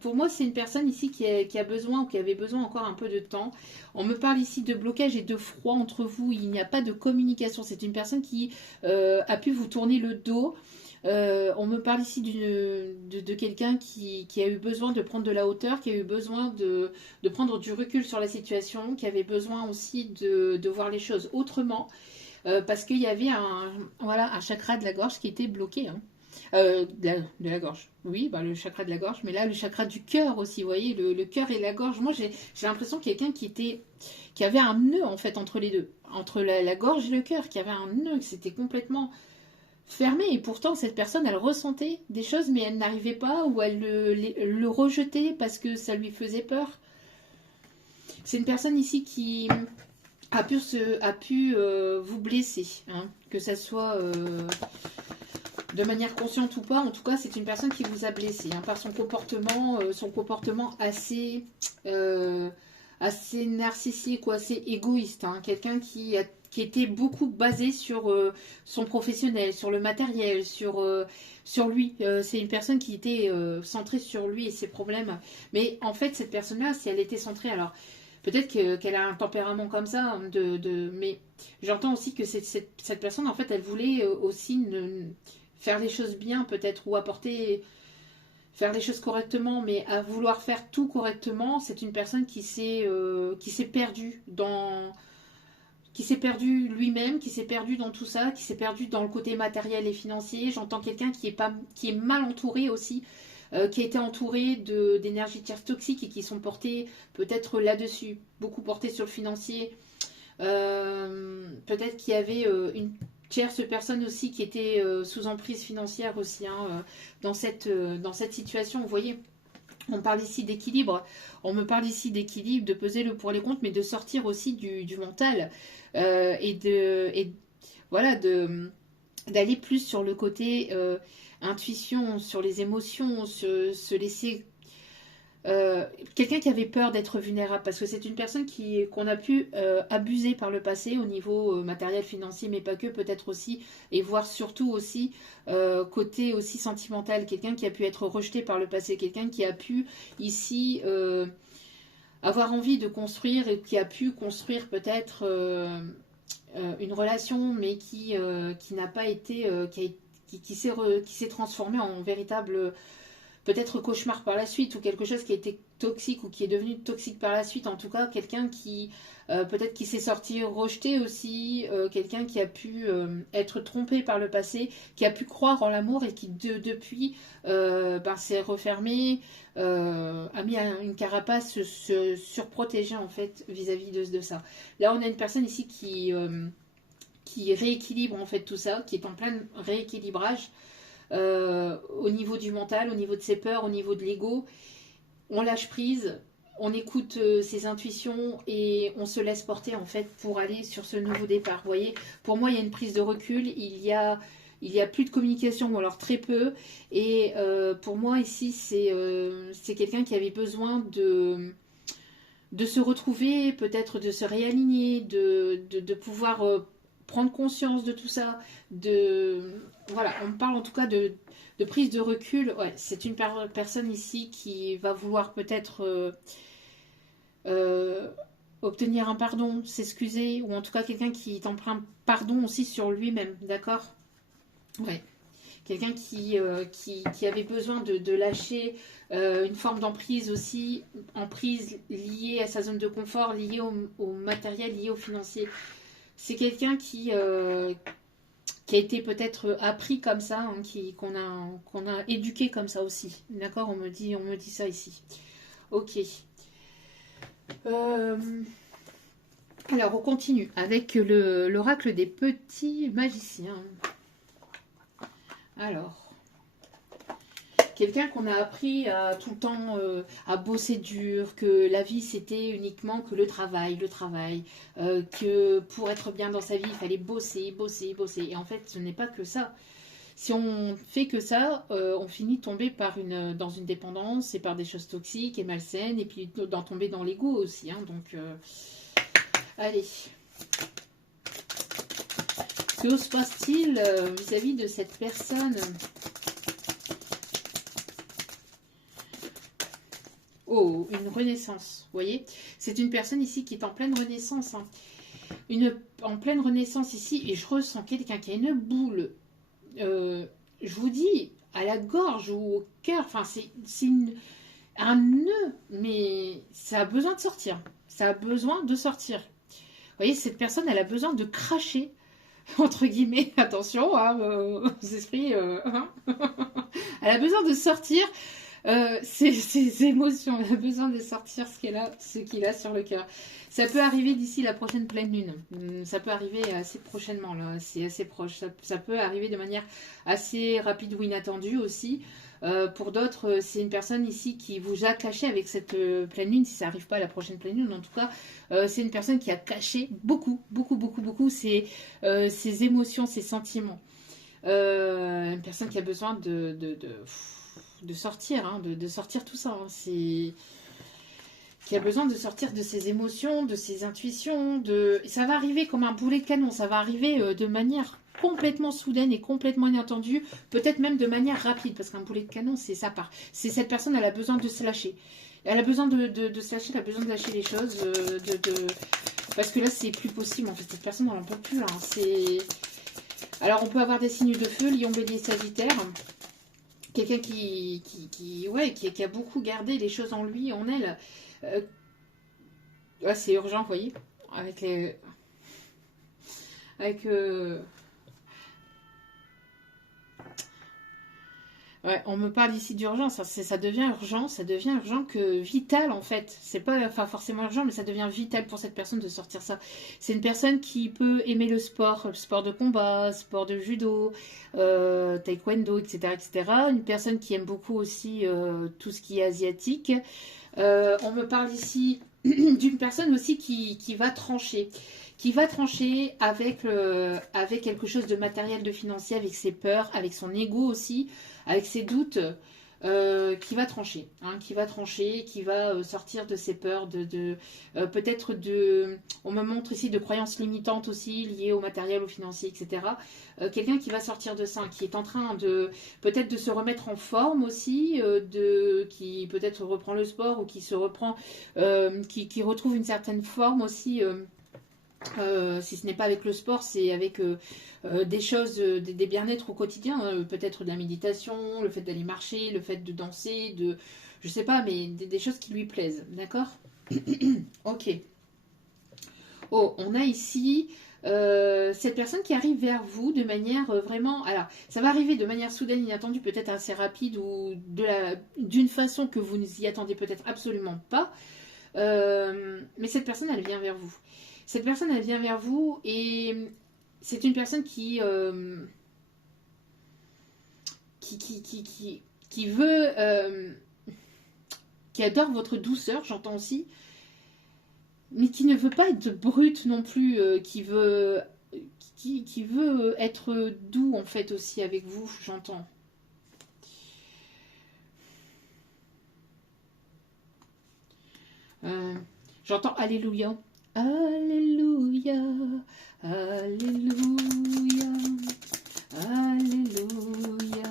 pour moi c'est une personne ici qui a besoin ou qui avait besoin encore un peu de temps. On me parle ici de blocage et de froid entre vous, il n'y a pas de communication, c'est une personne qui a pu vous tourner le dos. On me parle ici de quelqu'un qui a eu besoin de prendre de la hauteur, qui a eu besoin de prendre du recul sur la situation, qui avait besoin aussi de voir les choses autrement. Parce qu'il y avait voilà, un chakra de la gorge qui était bloqué. Hein. De la gorge. Oui, bah, le chakra de la gorge, mais là, le chakra du cœur aussi, vous voyez, le cœur et la gorge. Moi, j'ai l'impression qu'il y a quelqu'un qui avait un nœud, en fait, entre les deux. Entre la gorge et le cœur, qui avait un nœud, que c'était complètement fermé. Et pourtant, cette personne, elle ressentait des choses, mais elle n'arrivait pas, ou elle le rejetait parce que ça lui faisait peur. C'est une personne ici qui a pu vous blesser, hein, que ça soit de manière consciente ou pas. En tout cas, c'est une personne qui vous a blessé, hein, par son comportement assez narcissique ou assez égoïste, hein, quelqu'un qui était beaucoup basé sur son professionnel, sur le matériel, sur lui. C'est une personne qui était centrée sur lui et ses problèmes. Mais en fait, cette personne-là, si elle était centrée, alors peut-être qu'elle a un tempérament comme ça, hein, mais j'entends aussi que cette personne, en fait, elle voulait aussi faire les choses bien, peut-être, ou faire les choses correctement, mais à vouloir faire tout correctement, c'est une personne qui s'est perdue qui s'est perdu lui-même, qui s'est perdu dans tout ça, qui s'est perdu dans le côté matériel et financier. J'entends quelqu'un qui est mal entouré aussi, qui a été entouré d'énergies tierces toxiques et qui sont portées peut-être là-dessus, beaucoup portées sur le financier. Peut-être qu'il y avait une tierce personne aussi qui était sous emprise financière aussi, hein, dans cette situation, vous voyez. On parle ici d'équilibre, on me parle ici d'équilibre, de peser le pour les contre, mais de sortir aussi du mental et voilà, d'aller plus sur le côté intuition, sur les émotions, se laisser quelqu'un qui avait peur d'être vulnérable, parce que c'est une personne qu'on a pu abuser par le passé au niveau matériel, financier, mais pas que, peut-être aussi, et voire surtout aussi côté aussi sentimental, quelqu'un qui a pu être rejeté par le passé, quelqu'un qui a pu ici avoir envie de construire et qui a pu construire peut-être une relation, mais qui n'a pas été, qui s'est transformé en véritable peut-être cauchemar par la suite, ou quelque chose qui a été toxique ou qui est devenu toxique par la suite. En tout cas, quelqu'un qui peut-être qui s'est sorti rejeté aussi, quelqu'un qui a pu être trompé par le passé, qui a pu croire en l'amour et qui depuis s'est refermé, a mis une carapace, se surprotéger en fait vis-à-vis de ça. Là, on a une personne ici qui rééquilibre en fait tout ça, qui est en plein rééquilibrage. Au niveau du mental, au niveau de ses peurs, au niveau de l'ego, on lâche prise, on écoute ses intuitions et on se laisse porter en fait pour aller sur ce nouveau départ. Vous voyez, pour moi il y a une prise de recul, il y a plus de communication, ou alors très peu, et pour moi ici c'est quelqu'un qui avait besoin de se retrouver, peut-être de se réaligner, de pouvoir prendre conscience de tout ça, voilà, on parle en tout cas de prise de recul. Ouais, c'est une personne ici qui va vouloir peut-être obtenir un pardon, s'excuser, ou en tout cas quelqu'un qui t'emprunte pardon aussi sur lui-même, d'accord? Ouais. Quelqu'un qui avait besoin de lâcher une forme d'emprise aussi, emprise liée à sa zone de confort, liée au matériel, liée au financier. C'est quelqu'un qui a été peut-être appris comme ça, hein, qu'on a éduqué comme ça aussi. D'accord, on me dit ça ici. Ok. Alors, on continue avec l'oracle des petits magiciens. Alors, Quelqu'un qu'on a appris à tout le temps à bosser dur, que la vie c'était uniquement que le travail, que pour être bien dans sa vie, il fallait bosser, bosser, bosser. Et en fait, ce n'est pas que ça. Si on fait que ça, on finit de tomber dans une dépendance et par des choses toxiques et malsaines, et puis d'en tomber dans l'ego aussi. Hein, donc, allez. Que se passe-t-il vis-à-vis de cette personne? Oh, une renaissance, vous voyez? C'est une personne ici qui est en pleine renaissance. Hein. En pleine renaissance ici, et je ressens quelqu'un qui a une boule, je vous dis, à la gorge ou au cœur, enfin, c'est un nœud, mais ça a besoin de sortir. Ça a besoin de sortir. Vous voyez, cette personne, elle a besoin de cracher, entre guillemets, attention, hein, aux esprits, hein. Elle a besoin de sortir ses émotions, elle a besoin de sortir ce qu'il a sur le cœur. Ça peut arriver d'ici la prochaine pleine lune. Ça peut arriver assez prochainement, là, c'est assez proche. Ça peut arriver de manière assez rapide ou inattendue aussi. Pour d'autres, c'est une personne ici qui vous a caché avec cette pleine lune, si ça n'arrive pas à la prochaine pleine lune. En tout cas, c'est une personne qui a caché beaucoup ses émotions, ses sentiments. Une personne qui a besoin de sortir, hein, de sortir tout ça. Hein. Qui a besoin de sortir de ses émotions, de ses intuitions. Ça va arriver comme un boulet de canon, ça va arriver de manière complètement soudaine et complètement inattendue, peut-être même de manière rapide, parce qu'un boulet de canon, c'est ça part. C'est cette personne, elle a besoin de se lâcher. Elle a besoin de se lâcher, elle a besoin de lâcher les choses, parce que là, c'est plus possible. En fait, cette personne, on n'en peut plus. Là. Alors, on peut avoir des signes de feu, Lion, Bélier, Sagittaire. Quelqu'un qui a beaucoup gardé les choses en lui, en elle. Ouais, c'est urgent, vous voyez. Ouais, on me parle ici d'urgence, ça devient urgent que vital en fait. C'est pas forcément urgent, mais ça devient vital pour cette personne de sortir ça. C'est une personne qui peut aimer le sport de combat, sport de judo, taekwondo, etc., etc. Une personne qui aime beaucoup aussi tout ce qui est asiatique. On me parle ici d'une personne aussi qui va trancher. Qui va trancher avec quelque chose de matériel, de financier, avec ses peurs, avec son ego aussi, avec ses doutes, qui va trancher, hein, qui va sortir de ses peurs, peut-être on me montre ici de croyances limitantes aussi, liées au matériel, au financier, etc. Quelqu'un qui va sortir de ça, qui est en train peut-être de se remettre en forme aussi, qui peut-être reprend le sport ou qui se reprend, qui retrouve une certaine forme aussi. Si ce n'est pas avec le sport, c'est avec des choses, des bien-être au quotidien, hein, peut-être de la méditation, le fait d'aller marcher, le fait de danser, je sais pas, mais des choses qui lui plaisent, d'accord? Ok. Oh, on a ici cette personne qui arrive vers vous de manière vraiment... Alors, ça va arriver de manière soudaine, inattendue, peut-être assez rapide ou d'une façon que vous n'y attendez peut-être absolument pas. Mais cette personne, elle vient vers vous. Cette personne, elle vient vers vous et c'est une personne qui veut, qui adore votre douceur, j'entends aussi, mais qui ne veut pas être brute non plus, qui veut être doux en fait aussi avec vous, j'entends. J'entends Alléluia. Alléluia, Alléluia, Alléluia,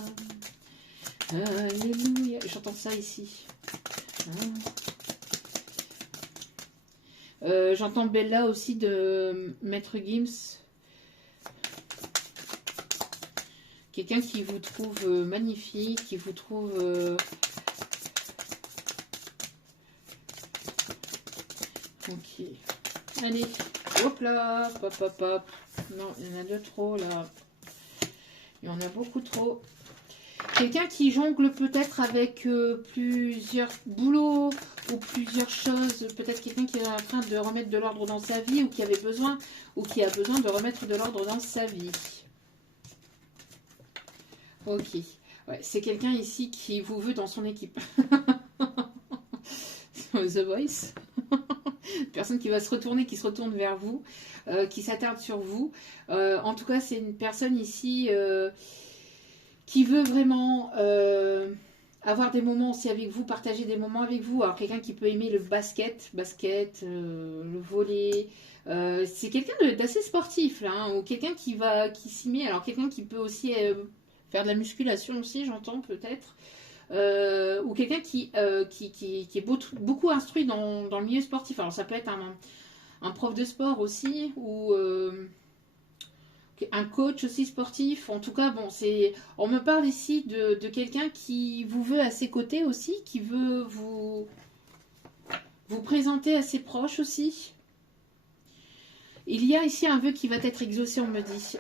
Alléluia. J'entends ça ici. J'entends Bella aussi de Maître Gims. Quelqu'un qui vous trouve magnifique, qui vous trouve... Ok. Allez, hop là, pop, pop, pop. Non, il y en a de trop là. Il y en a beaucoup trop. Quelqu'un qui jongle peut-être avec plusieurs boulots ou plusieurs choses. Peut-être quelqu'un qui est en train de remettre de l'ordre dans sa vie ou qui avait besoin ou qui a besoin de remettre de l'ordre dans sa vie. Ok. Ouais, c'est quelqu'un ici qui vous veut dans son équipe. The Voice. Personne qui va se retourner, qui se retourne vers vous, qui s'attarde sur vous. En tout cas, c'est une personne ici qui veut vraiment avoir des moments aussi avec vous, partager des moments avec vous. Alors, quelqu'un qui peut aimer le basket, le volley. C'est quelqu'un d'assez sportif, là, hein, ou quelqu'un qui s'y met. Alors, quelqu'un qui peut aussi faire de la musculation aussi, j'entends peut-être. Ou quelqu'un qui est beaucoup instruit dans le milieu sportif. Alors ça peut être un prof de sport aussi, ou un coach aussi sportif. En tout cas, bon, on me parle ici de quelqu'un qui vous veut à ses côtés aussi, qui veut vous présenter à ses proches aussi. Il y a ici un vœu qui va être exaucé, on me dit.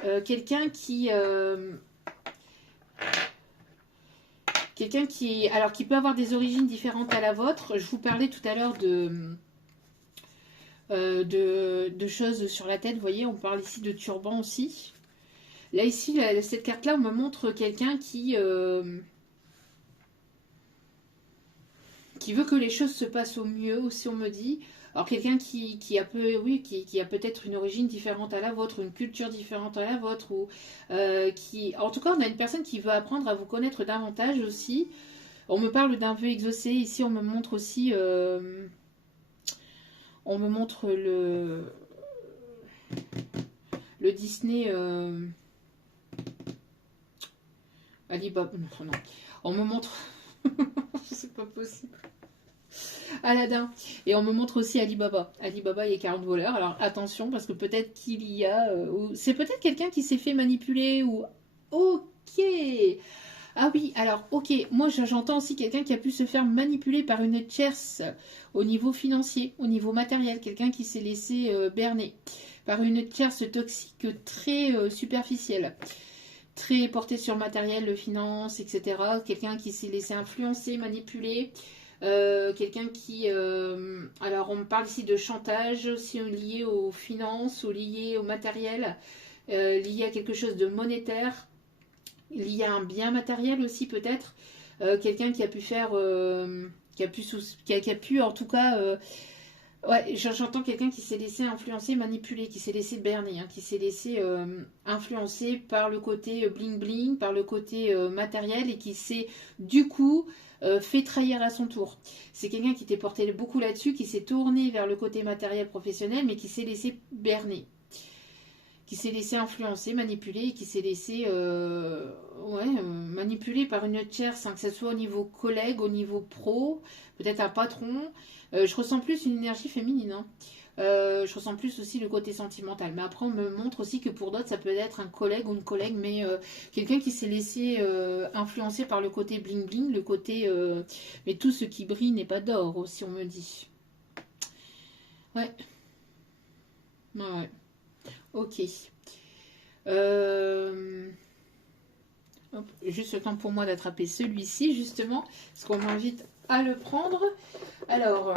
Quelqu'un qui peut avoir des origines différentes à la vôtre. Je vous parlais tout à l'heure de choses sur la tête. Vous voyez, on parle ici de turban aussi. Là, ici, cette carte-là, on me montre quelqu'un qui veut que les choses se passent au mieux aussi, on me dit. Alors, quelqu'un qui a peut-être une origine différente à la vôtre, une culture différente à la vôtre, ou en tout cas, on a une personne qui veut apprendre à vous connaître davantage aussi. On me parle d'un vœu exaucé. Ici, on me montre aussi, on me montre le Disney Alibaba. Non. On me montre, c'est pas possible. Aladdin. Et on me montre aussi Alibaba. Alibaba et 40 voleurs. Alors attention, parce que peut-être qu'il y a... c'est peut-être quelqu'un qui s'est fait manipuler ou... Ok. Ah oui, alors ok. Moi j'entends aussi quelqu'un qui a pu se faire manipuler par une tierce au niveau financier, au niveau matériel. Quelqu'un qui s'est laissé berner par une tierce toxique très superficielle. Très portée sur le matériel, le finance, etc. Quelqu'un qui s'est laissé influencer, manipuler. Quelqu'un qui... alors on me parle ici de chantage, aussi lié aux finances, ou lié au matériel, lié à quelque chose de monétaire, lié à un bien matériel aussi peut-être. Quelqu'un qui a pu faire... qui a pu en tout cas... ouais, j'entends quelqu'un qui s'est laissé influencer, manipuler, qui s'est laissé berner, hein, qui s'est laissé influencer par le côté bling bling, par le côté matériel, et qui s'est du coup fait trahir à son tour. C'est quelqu'un qui t'est porté beaucoup là-dessus, qui s'est tourné vers le côté matériel professionnel, mais qui s'est laissé berner, qui s'est laissé influencer, manipuler, et qui s'est laissé manipuler par une tierce, hein, que ce soit au niveau collègue, au niveau pro, peut-être un patron. Je ressens plus une énergie féminine, hein. Je ressens plus aussi le côté sentimental. Mais après, on me montre aussi que pour d'autres, ça peut être un collègue ou une collègue, mais quelqu'un qui s'est laissé influencer par le côté bling bling, le côté... mais tout ce qui brille n'est pas d'or, aussi, on me dit. Ouais. Ouais. Ok. Hop, juste le temps pour moi d'attraper celui-ci, justement, parce qu'on m'invite à le prendre. Alors...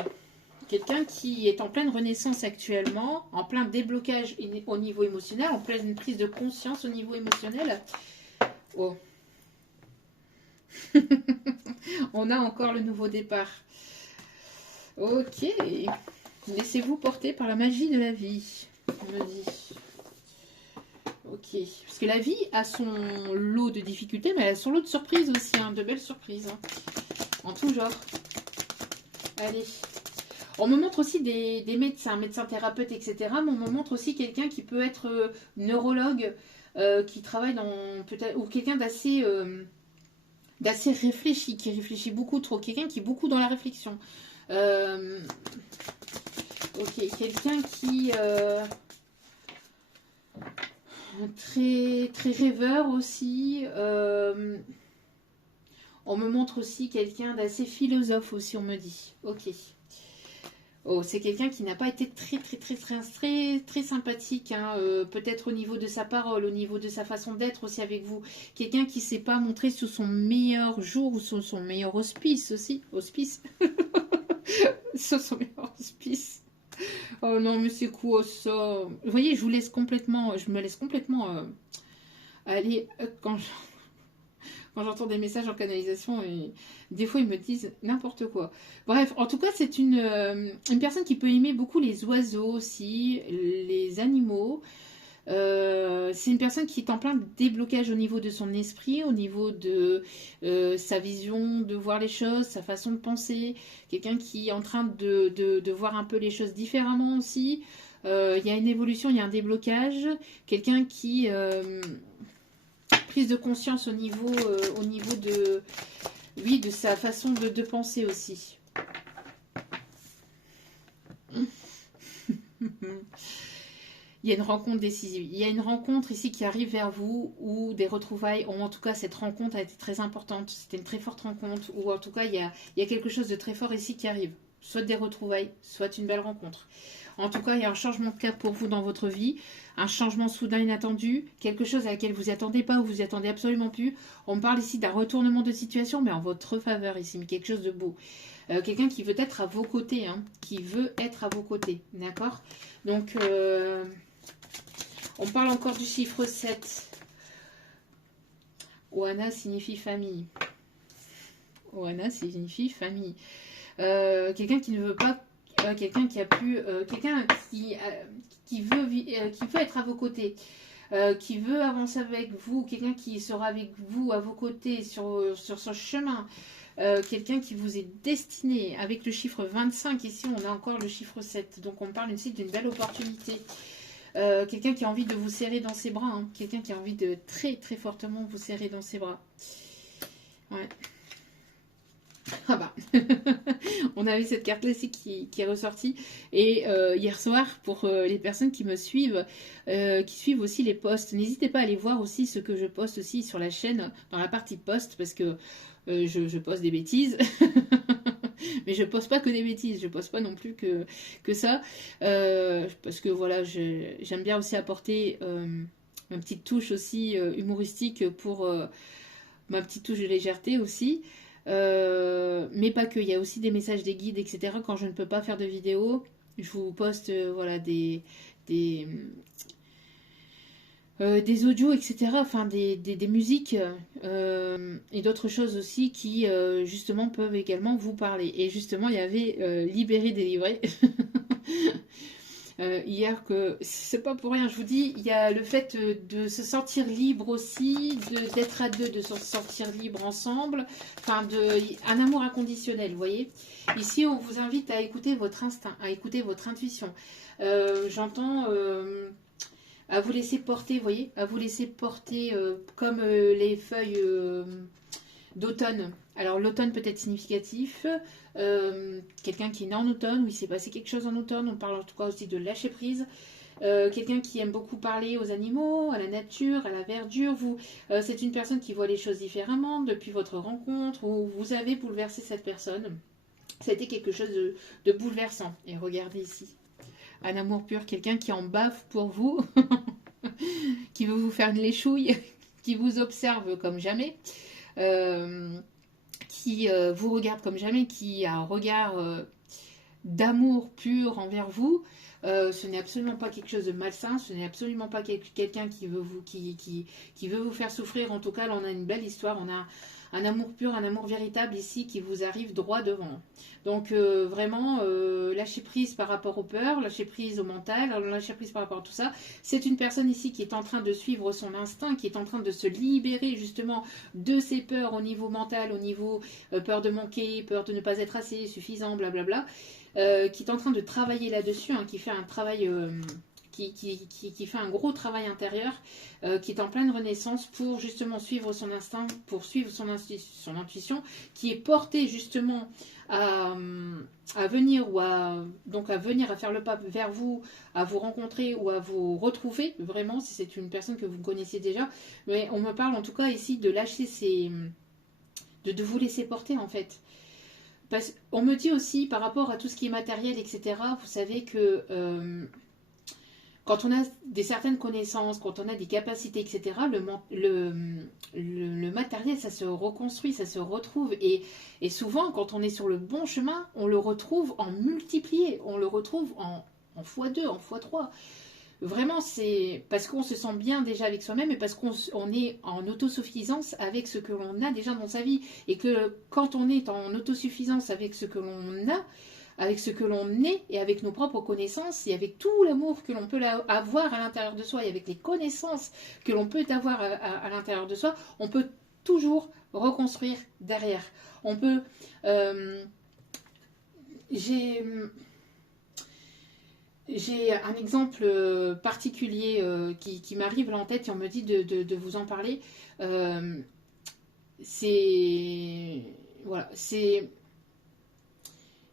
Quelqu'un qui est en pleine renaissance actuellement, en plein déblocage au niveau émotionnel, en pleine prise de conscience au niveau émotionnel. Oh. On a encore le nouveau départ. Ok. Laissez-vous porter par la magie de la vie, on me dit. Ok. Parce que la vie a son lot de difficultés, mais elle a son lot de surprises aussi, hein, de belles surprises. Hein, en tout genre. Allez. On me montre aussi des médecins thérapeutes, etc. Mais on me montre aussi quelqu'un qui peut être neurologue, qui travaille dans peut-être, ou quelqu'un d'assez réfléchi, qui réfléchit beaucoup trop, quelqu'un qui est beaucoup dans la réflexion. Ok, quelqu'un qui très très rêveur aussi. On me montre aussi quelqu'un d'assez philosophe aussi, on me dit. Ok. Oh, c'est quelqu'un qui n'a pas été très sympathique, hein, peut-être au niveau de sa parole, au niveau de sa façon d'être aussi avec vous. Quelqu'un qui ne s'est pas montré sous son meilleur jour ou sous son meilleur auspice aussi. Auspice. Sous son meilleur auspice. Oh non, mais c'est quoi ça? Vous voyez, je me laisse complètement aller quand je... Quand j'entends des messages en canalisation, et des fois ils me disent n'importe quoi. Bref, en tout cas, c'est une personne qui peut aimer beaucoup les oiseaux aussi, les animaux. C'est une personne qui est en plein déblocage au niveau de son esprit, au niveau de sa vision de voir les choses, sa façon de penser. Quelqu'un qui est en train de voir un peu les choses différemment aussi. Il y a une évolution, il y a un déblocage. Quelqu'un qui... prise de conscience au niveau de, oui, de sa façon de penser aussi. Il y a une rencontre décisive. Il y a une rencontre ici qui arrive vers vous ou des retrouvailles, ou en tout cas cette rencontre a été très importante. C'était une très forte rencontre, ou en tout cas il y a quelque chose de très fort ici qui arrive. Soit des retrouvailles, soit une belle rencontre. En tout cas, il y a un changement de cap pour vous dans votre vie, un changement soudain inattendu, quelque chose à laquelle vous n'y attendez pas ou vous n'y attendez absolument plus. On me parle ici d'un retournement de situation, mais en votre faveur ici, mais quelque chose de beau. Quelqu'un qui veut être à vos côtés, hein, qui veut être à vos côtés, d'accord? Donc, on parle encore du chiffre 7. Oana signifie famille. Oana signifie famille. Quelqu'un qui ne veut pas... quelqu'un qui a pu... quelqu'un qui veut être à vos côtés. Qui veut avancer avec vous. Quelqu'un qui sera avec vous, à vos côtés, sur son chemin. Quelqu'un qui vous est destiné. Avec le chiffre 25, ici, on a encore le chiffre 7. Donc, on parle ici d'une belle opportunité. Quelqu'un qui a envie de vous serrer dans ses bras, hein. Quelqu'un qui a envie de très très fortement vous serrer dans ses bras. Ouais. Ah bah, on a vu cette carte-là ici qui est ressortie. Et hier soir, pour les personnes qui me suivent, qui suivent aussi les posts, n'hésitez pas à aller voir aussi ce que je poste aussi sur la chaîne, dans la partie post, parce que je poste des bêtises. Mais je poste pas que des bêtises, je poste pas non plus que ça. Parce que voilà, j'aime bien aussi apporter une petite touche aussi humoristique pour ma petite touche de légèreté aussi. Mais pas que, il y a aussi des messages des guides, etc. Quand je ne peux pas faire de vidéo, je vous poste voilà, des audios, etc. Enfin, des musiques et d'autres choses aussi qui, justement, peuvent également vous parler. Et justement, il y avait Libéré, délivré. Hier que c'est pas pour rien, je vous dis, il y a le fait de se sentir libre aussi, d'être à deux, de se sentir libre ensemble, enfin un amour inconditionnel, vous voyez. Ici, on vous invite à écouter votre instinct, à écouter votre intuition. J'entends à vous laisser porter, vous voyez, à vous laisser porter comme les feuilles d'automne. Alors l'automne peut être significatif, quelqu'un qui est né en automne, où il s'est passé quelque chose en automne, on parle en tout cas aussi de lâcher prise. Quelqu'un qui aime beaucoup parler aux animaux, à la nature, à la verdure. C'est une personne qui voit les choses différemment depuis votre rencontre, où vous avez bouleversé cette personne. Ça a été quelque chose de bouleversant. Et regardez ici, un amour pur, quelqu'un qui en bave pour vous, qui veut vous faire une léchouille, qui vous observe comme jamais. Qui vous regarde comme jamais, qui a un regard d'amour pur envers vous. Ce n'est absolument pas quelque chose de malsain, ce n'est absolument pas quelqu'un qui veut vous faire souffrir. En tout cas, là, on a une belle histoire, on a un amour pur, un amour véritable ici qui vous arrive droit devant. Donc vraiment, lâcher prise par rapport aux peurs, lâcher prise au mental, lâcher prise par rapport à tout ça. C'est une personne ici qui est en train de suivre son instinct, qui est en train de se libérer justement de ses peurs au niveau mental, au niveau peur de manquer, peur de ne pas être assez suffisant, blablabla, qui est en train de travailler là-dessus, hein, qui fait un travail... Qui fait un gros travail intérieur, qui est en pleine renaissance pour justement suivre son instinct, pour suivre son intuition, qui est portée justement à venir à faire le pas vers vous, à vous rencontrer ou à vous retrouver, vraiment, si c'est une personne que vous connaissiez déjà. Mais on me parle en tout cas ici de lâcher de vous laisser porter en fait. On me dit aussi par rapport à tout ce qui est matériel, etc., vous savez que... quand on a certaines connaissances, quand on a des capacités, etc., le matériel, ça se reconstruit, ça se retrouve. Et souvent, quand on est sur le bon chemin, on le retrouve en multiplié, on le retrouve en x2, en x3. vraiment, c'est parce qu'on se sent bien déjà avec soi-même et parce qu'on est en autosuffisance avec ce que l'on a déjà dans sa vie. Et que quand on est en autosuffisance avec ce que l'on a, avec ce que l'on est et avec nos propres connaissances et avec tout l'amour que l'on peut avoir à l'intérieur de soi et avec les connaissances que l'on peut avoir à l'intérieur de soi, on peut toujours reconstruire derrière. On peut... j'ai un exemple particulier qui m'arrive là en tête et on me dit de vous en parler. C'est... Voilà, c'est...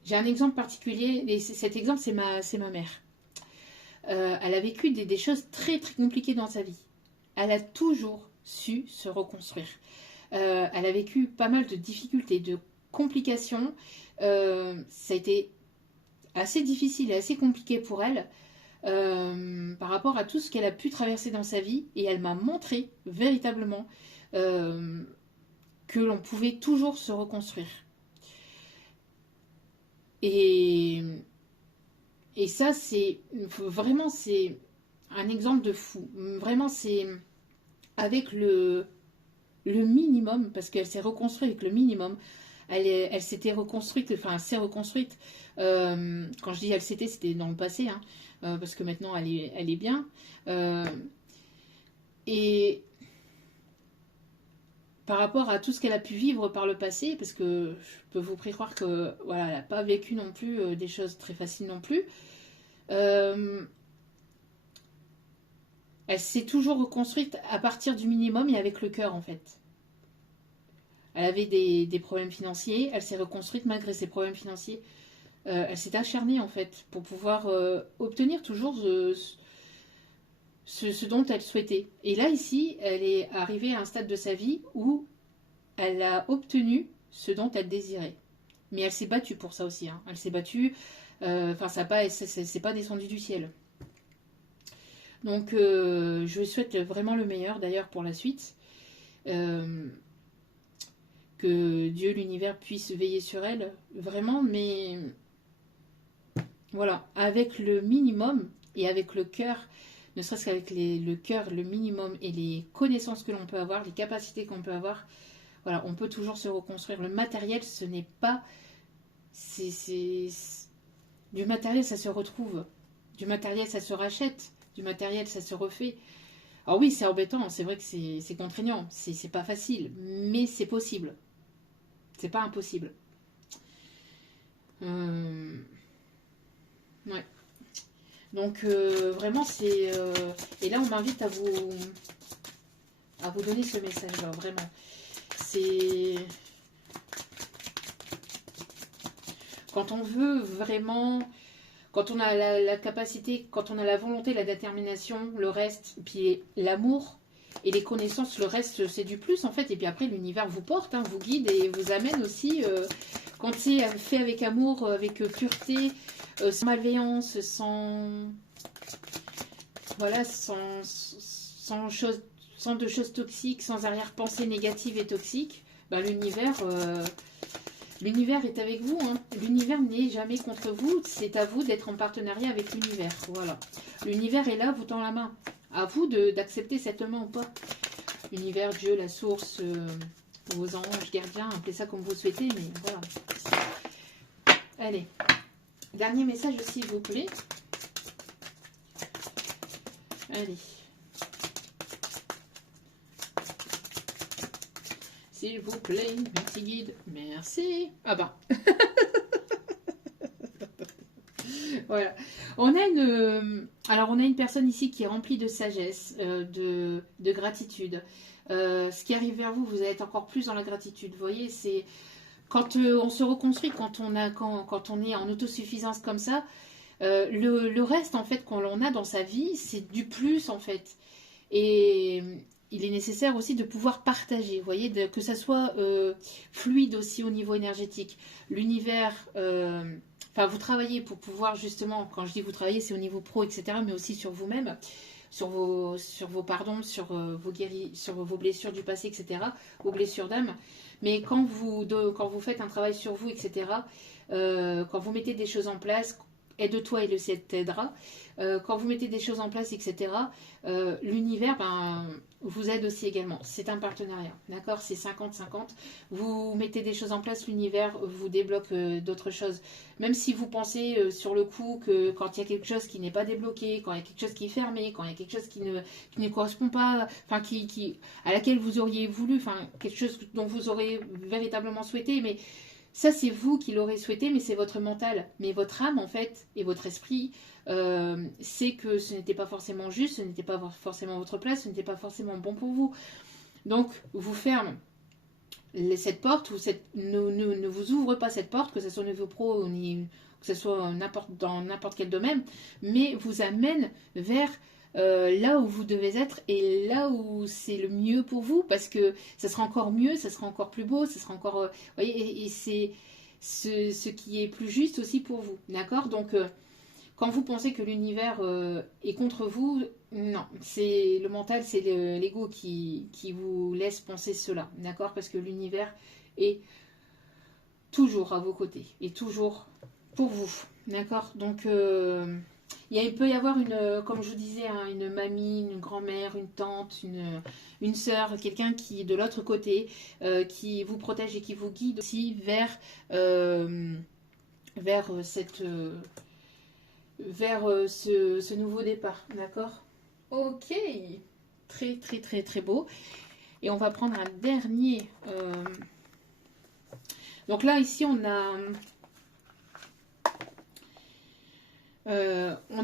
J'ai un exemple particulier, et cet exemple, c'est ma mère. Elle a vécu des choses très très compliquées dans sa vie. Elle a toujours su se reconstruire. Elle a vécu pas mal de difficultés, de complications. Ça a été assez difficile et assez compliqué pour elle par rapport à tout ce qu'elle a pu traverser dans sa vie. Et elle m'a montré véritablement que l'on pouvait toujours se reconstruire. Et ça, c'est vraiment, c'est un exemple de fou. Vraiment, c'est avec le minimum, parce qu'elle s'est reconstruite avec le minimum. Elle s'était reconstruite, enfin, elle s'est reconstruite. Quand je dis elle s'était, c'était dans le passé, hein, parce que maintenant, elle est bien. Et par rapport à tout ce qu'elle a pu vivre par le passé, parce que je peux vous prévoir que voilà, elle n'a pas vécu non plus des choses très faciles non plus. Elle s'est toujours reconstruite à partir du minimum et avec le cœur en fait. Elle avait des problèmes financiers, elle s'est reconstruite malgré ses problèmes financiers. Elle s'est acharnée en fait pour pouvoir obtenir toujours ce dont elle souhaitait. Et là ici, elle est arrivée à un stade de sa vie où elle a obtenu ce dont elle désirait. Mais elle s'est battue pour ça aussi. Hein. Elle s'est battue. Enfin, c'est pas descendu du ciel. Donc, je lui souhaite vraiment le meilleur d'ailleurs pour la suite. Que Dieu, l'univers puisse veiller sur elle, vraiment, mais voilà, avec le minimum et avec le cœur, ne serait-ce qu'avec le cœur, le minimum et les connaissances que l'on peut avoir, les capacités qu'on peut avoir, voilà, on peut toujours se reconstruire. Le matériel, ce n'est pas... Du matériel, ça se retrouve. Du matériel, ça se rachète. Du matériel, ça se refait. Alors oui, c'est embêtant, c'est vrai que c'est contraignant, c'est pas facile, mais c'est possible. C'est pas impossible. Ouais. Donc vraiment c'est et là on m'invite à vous donner ce message là, vraiment. C'est quand on veut vraiment, quand on a la capacité, quand on a la volonté, la détermination, le reste, puis l'amour et les connaissances, le reste c'est du plus en fait. Et puis après l'univers vous porte, hein, vous guide et vous amène aussi quand c'est fait avec amour, avec pureté, sans malveillance, sans voilà, sans de choses toxiques, sans arrière-pensée négative et toxique, bah, l'univers est avec vous. Hein. L'univers n'est jamais contre vous. C'est à vous d'être en partenariat avec l'univers. Voilà. L'univers est là, vous tend la main. À vous d'accepter cette main ou pas. L'univers, Dieu, la source, vos anges, gardiens, appelez ça comme vous souhaitez, mais voilà. Allez. Dernier message, s'il vous plaît. Allez. S'il vous plaît, petit guide. Merci. Ah bah. Voilà. On a une personne ici qui est remplie de sagesse, de gratitude. Ce qui arrive vers vous, vous allez être encore plus dans la gratitude. Vous voyez, c'est quand on se reconstruit, quand on est en autosuffisance comme ça, le reste en fait qu'on a dans sa vie, c'est du plus en fait. Et il est nécessaire aussi de pouvoir partager, vous voyez, que ça soit fluide aussi au niveau énergétique. L'univers, enfin vous travaillez pour pouvoir justement, quand je dis vous travaillez, c'est au niveau pro, etc., mais aussi sur vous-même, sur vos pardons, sur vos blessures du passé, etc., vos blessures d'âme. Mais quand vous faites un travail sur vous, etc., quand vous mettez des choses en place, aide-toi et le ciel t'aidera. Quand vous mettez des choses en place, etc., l'univers vous aide aussi également. C'est un partenariat, d'accord? C'est 50-50. Vous mettez des choses en place, l'univers vous débloque d'autres choses. Même si vous pensez sur le coup que quand il y a quelque chose qui n'est pas débloqué, quand il y a quelque chose qui est fermé, quand il y a quelque chose qui ne correspond pas, enfin à laquelle vous auriez voulu, enfin quelque chose dont vous aurez véritablement souhaité, mais ça, c'est vous qui l'aurez souhaité, mais c'est votre mental. Mais votre âme, en fait, et votre esprit, c'est que ce n'était pas forcément juste, ce n'était pas forcément votre place, ce n'était pas forcément bon pour vous. Donc, vous ferme cette porte, ou ne vous ouvre pas cette porte, que ce soit au niveau pro ou que ce soit dans n'importe quel domaine, mais vous amène vers là où vous devez être et là où c'est le mieux pour vous, parce que ça sera encore mieux, ça sera encore plus beau, ça sera encore... voyez, et c'est ce qui est plus juste aussi pour vous, d'accord? Donc, quand vous pensez que l'univers est contre vous, non, c'est le mental, c'est l'ego qui vous laisse penser cela, d'accord? Parce que l'univers est toujours à vos côtés, et toujours pour vous, d'accord? Donc, il peut y avoir comme je vous disais, hein, une mamie, une grand-mère, une tante, une sœur, quelqu'un qui est de l'autre côté, qui vous protège et qui vous guide aussi vers ce nouveau départ, d'accord? Ok, très très très très beau. Et on va prendre un dernier. Donc là, ici, on a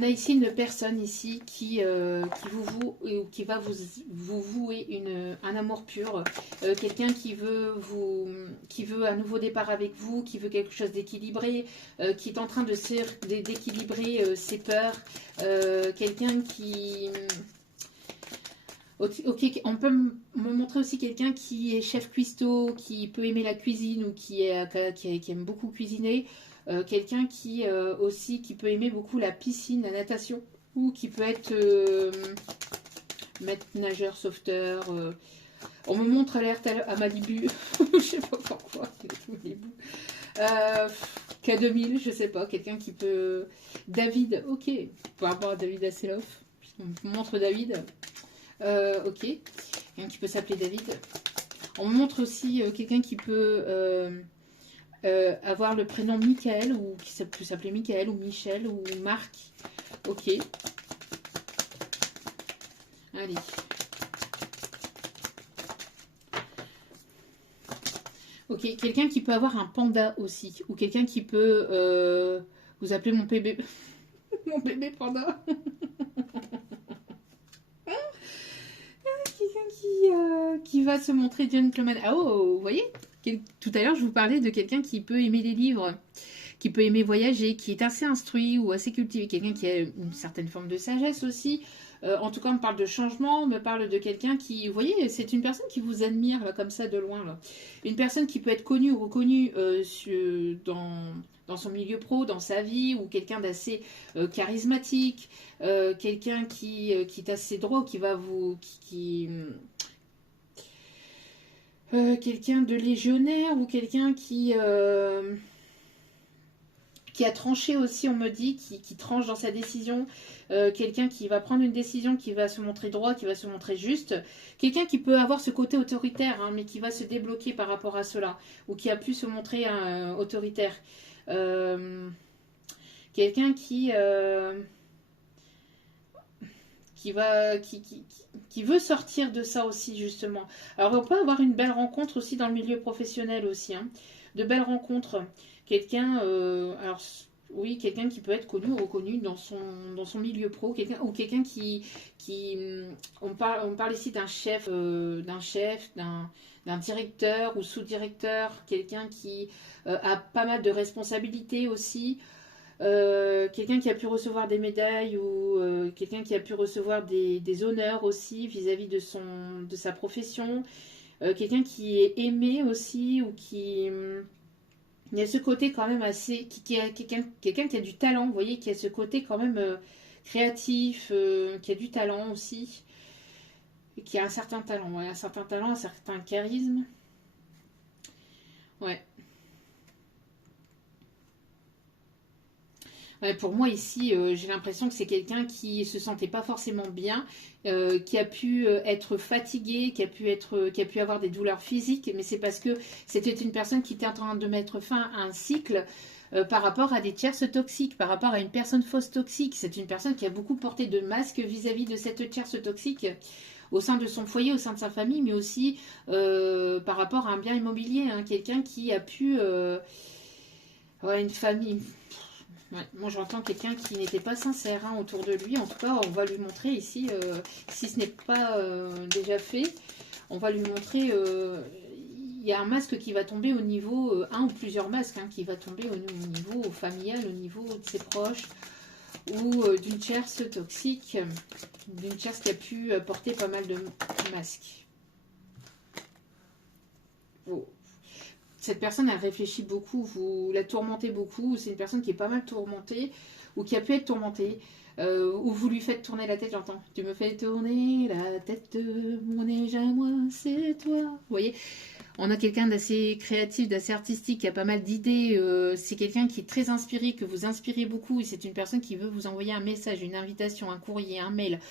ici une personne ici qui vous voue ou qui va vous vouer un amour pur, quelqu'un qui veut un nouveau départ avec vous, qui veut quelque chose d'équilibré, qui est en train d'équilibrer ses peurs, quelqu'un qui ok, on peut me montrer aussi quelqu'un qui est chef cuistot, qui peut aimer la cuisine ou qui aime beaucoup cuisiner. Quelqu'un aussi qui peut aimer beaucoup la piscine, la natation, ou qui peut être maître nageur, sauveteur. On me montre alerte à Malibu, je sais pas pourquoi, Malibu. K2000, je sais pas, quelqu'un qui peut... David, ok, par rapport à David Hasselhoff, on me montre David. Ok, quelqu'un qui peut s'appeler David. On me montre aussi quelqu'un qui peut avoir le prénom Michael, ou qui peut s'appeler Michael, ou Michel, ou Marc. Ok. Allez. Ok, quelqu'un qui peut avoir un panda aussi, ou quelqu'un qui peut vous appeler mon bébé, mon bébé panda. Quelqu'un qui va se montrer gentleman. Ah oh, vous voyez, tout à l'heure je vous parlais de quelqu'un qui peut aimer les livres, qui peut aimer voyager, qui est assez instruit ou assez cultivé, quelqu'un qui a une certaine forme de sagesse aussi. En tout cas, on me parle de changement, on me parle de quelqu'un qui, vous voyez, c'est une personne qui vous admire là, comme ça de loin. Là. Une personne qui peut être connue ou reconnue dans son milieu pro, dans sa vie, ou quelqu'un d'assez charismatique, quelqu'un qui est assez droit, qui va vous... quelqu'un de légionnaire ou quelqu'un qui a tranché aussi, on me dit, qui tranche dans sa décision, quelqu'un qui va prendre une décision, qui va se montrer droit, qui va se montrer juste, quelqu'un qui peut avoir ce côté autoritaire, hein, mais qui va se débloquer par rapport à cela, ou qui a pu se montrer autoritaire. Quelqu'un qui veut sortir de ça aussi, justement. Alors, on peut avoir une belle rencontre aussi dans le milieu professionnel aussi, hein. De belles rencontres. Quelqu'un, alors oui, quelqu'un qui peut être connu ou reconnu dans son milieu pro, ou quelqu'un on parle ici d'un chef, d'un directeur ou sous-directeur, quelqu'un qui a pas mal de responsabilités aussi. Quelqu'un qui a pu recevoir des médailles ou quelqu'un qui a pu recevoir des honneurs aussi vis-à-vis de sa profession. Quelqu'un qui est aimé aussi ou qui... il y a ce côté quand même assez... quelqu'un qui a du talent, vous voyez, qui a ce côté quand même créatif, qui a du talent aussi, qui a un certain talent, ouais, un certain talent, un certain charisme. Ouais. Ouais, pour moi ici, j'ai l'impression que c'est quelqu'un qui se sentait pas forcément bien, qui a pu être fatigué, qui a pu avoir des douleurs physiques, mais c'est parce que c'était une personne qui était en train de mettre fin à un cycle par rapport à des tierces toxiques, par rapport à une personne fausse toxique. C'est une personne qui a beaucoup porté de masques vis-à-vis de cette tierce toxique au sein de son foyer, au sein de sa famille, mais aussi par rapport à un bien immobilier, hein, quelqu'un qui a pu... ouais, une famille. Ouais, moi j'entends quelqu'un qui n'était pas sincère hein, autour de lui. En tout cas, on va lui montrer ici, si ce n'est pas déjà fait, on va lui montrer. Il y a un masque qui va tomber au niveau, un ou plusieurs masques hein, qui va tomber au niveau familial, au niveau de ses proches, ou d'une tierce toxique, d'une tierce qui a pu porter pas mal de masques. Oh. Cette personne, elle réfléchit beaucoup, vous la tourmentez beaucoup, c'est une personne qui est pas mal tourmentée, ou qui a pu être tourmentée, ou vous lui faites tourner la tête, j'entends. Tu me fais tourner la tête de mon neige à moi, c'est toi. Vous voyez, on a quelqu'un d'assez créatif, d'assez artistique, qui a pas mal d'idées, c'est quelqu'un qui est très inspiré, que vous inspirez beaucoup, et c'est une personne qui veut vous envoyer un message, une invitation, un courrier, un mail,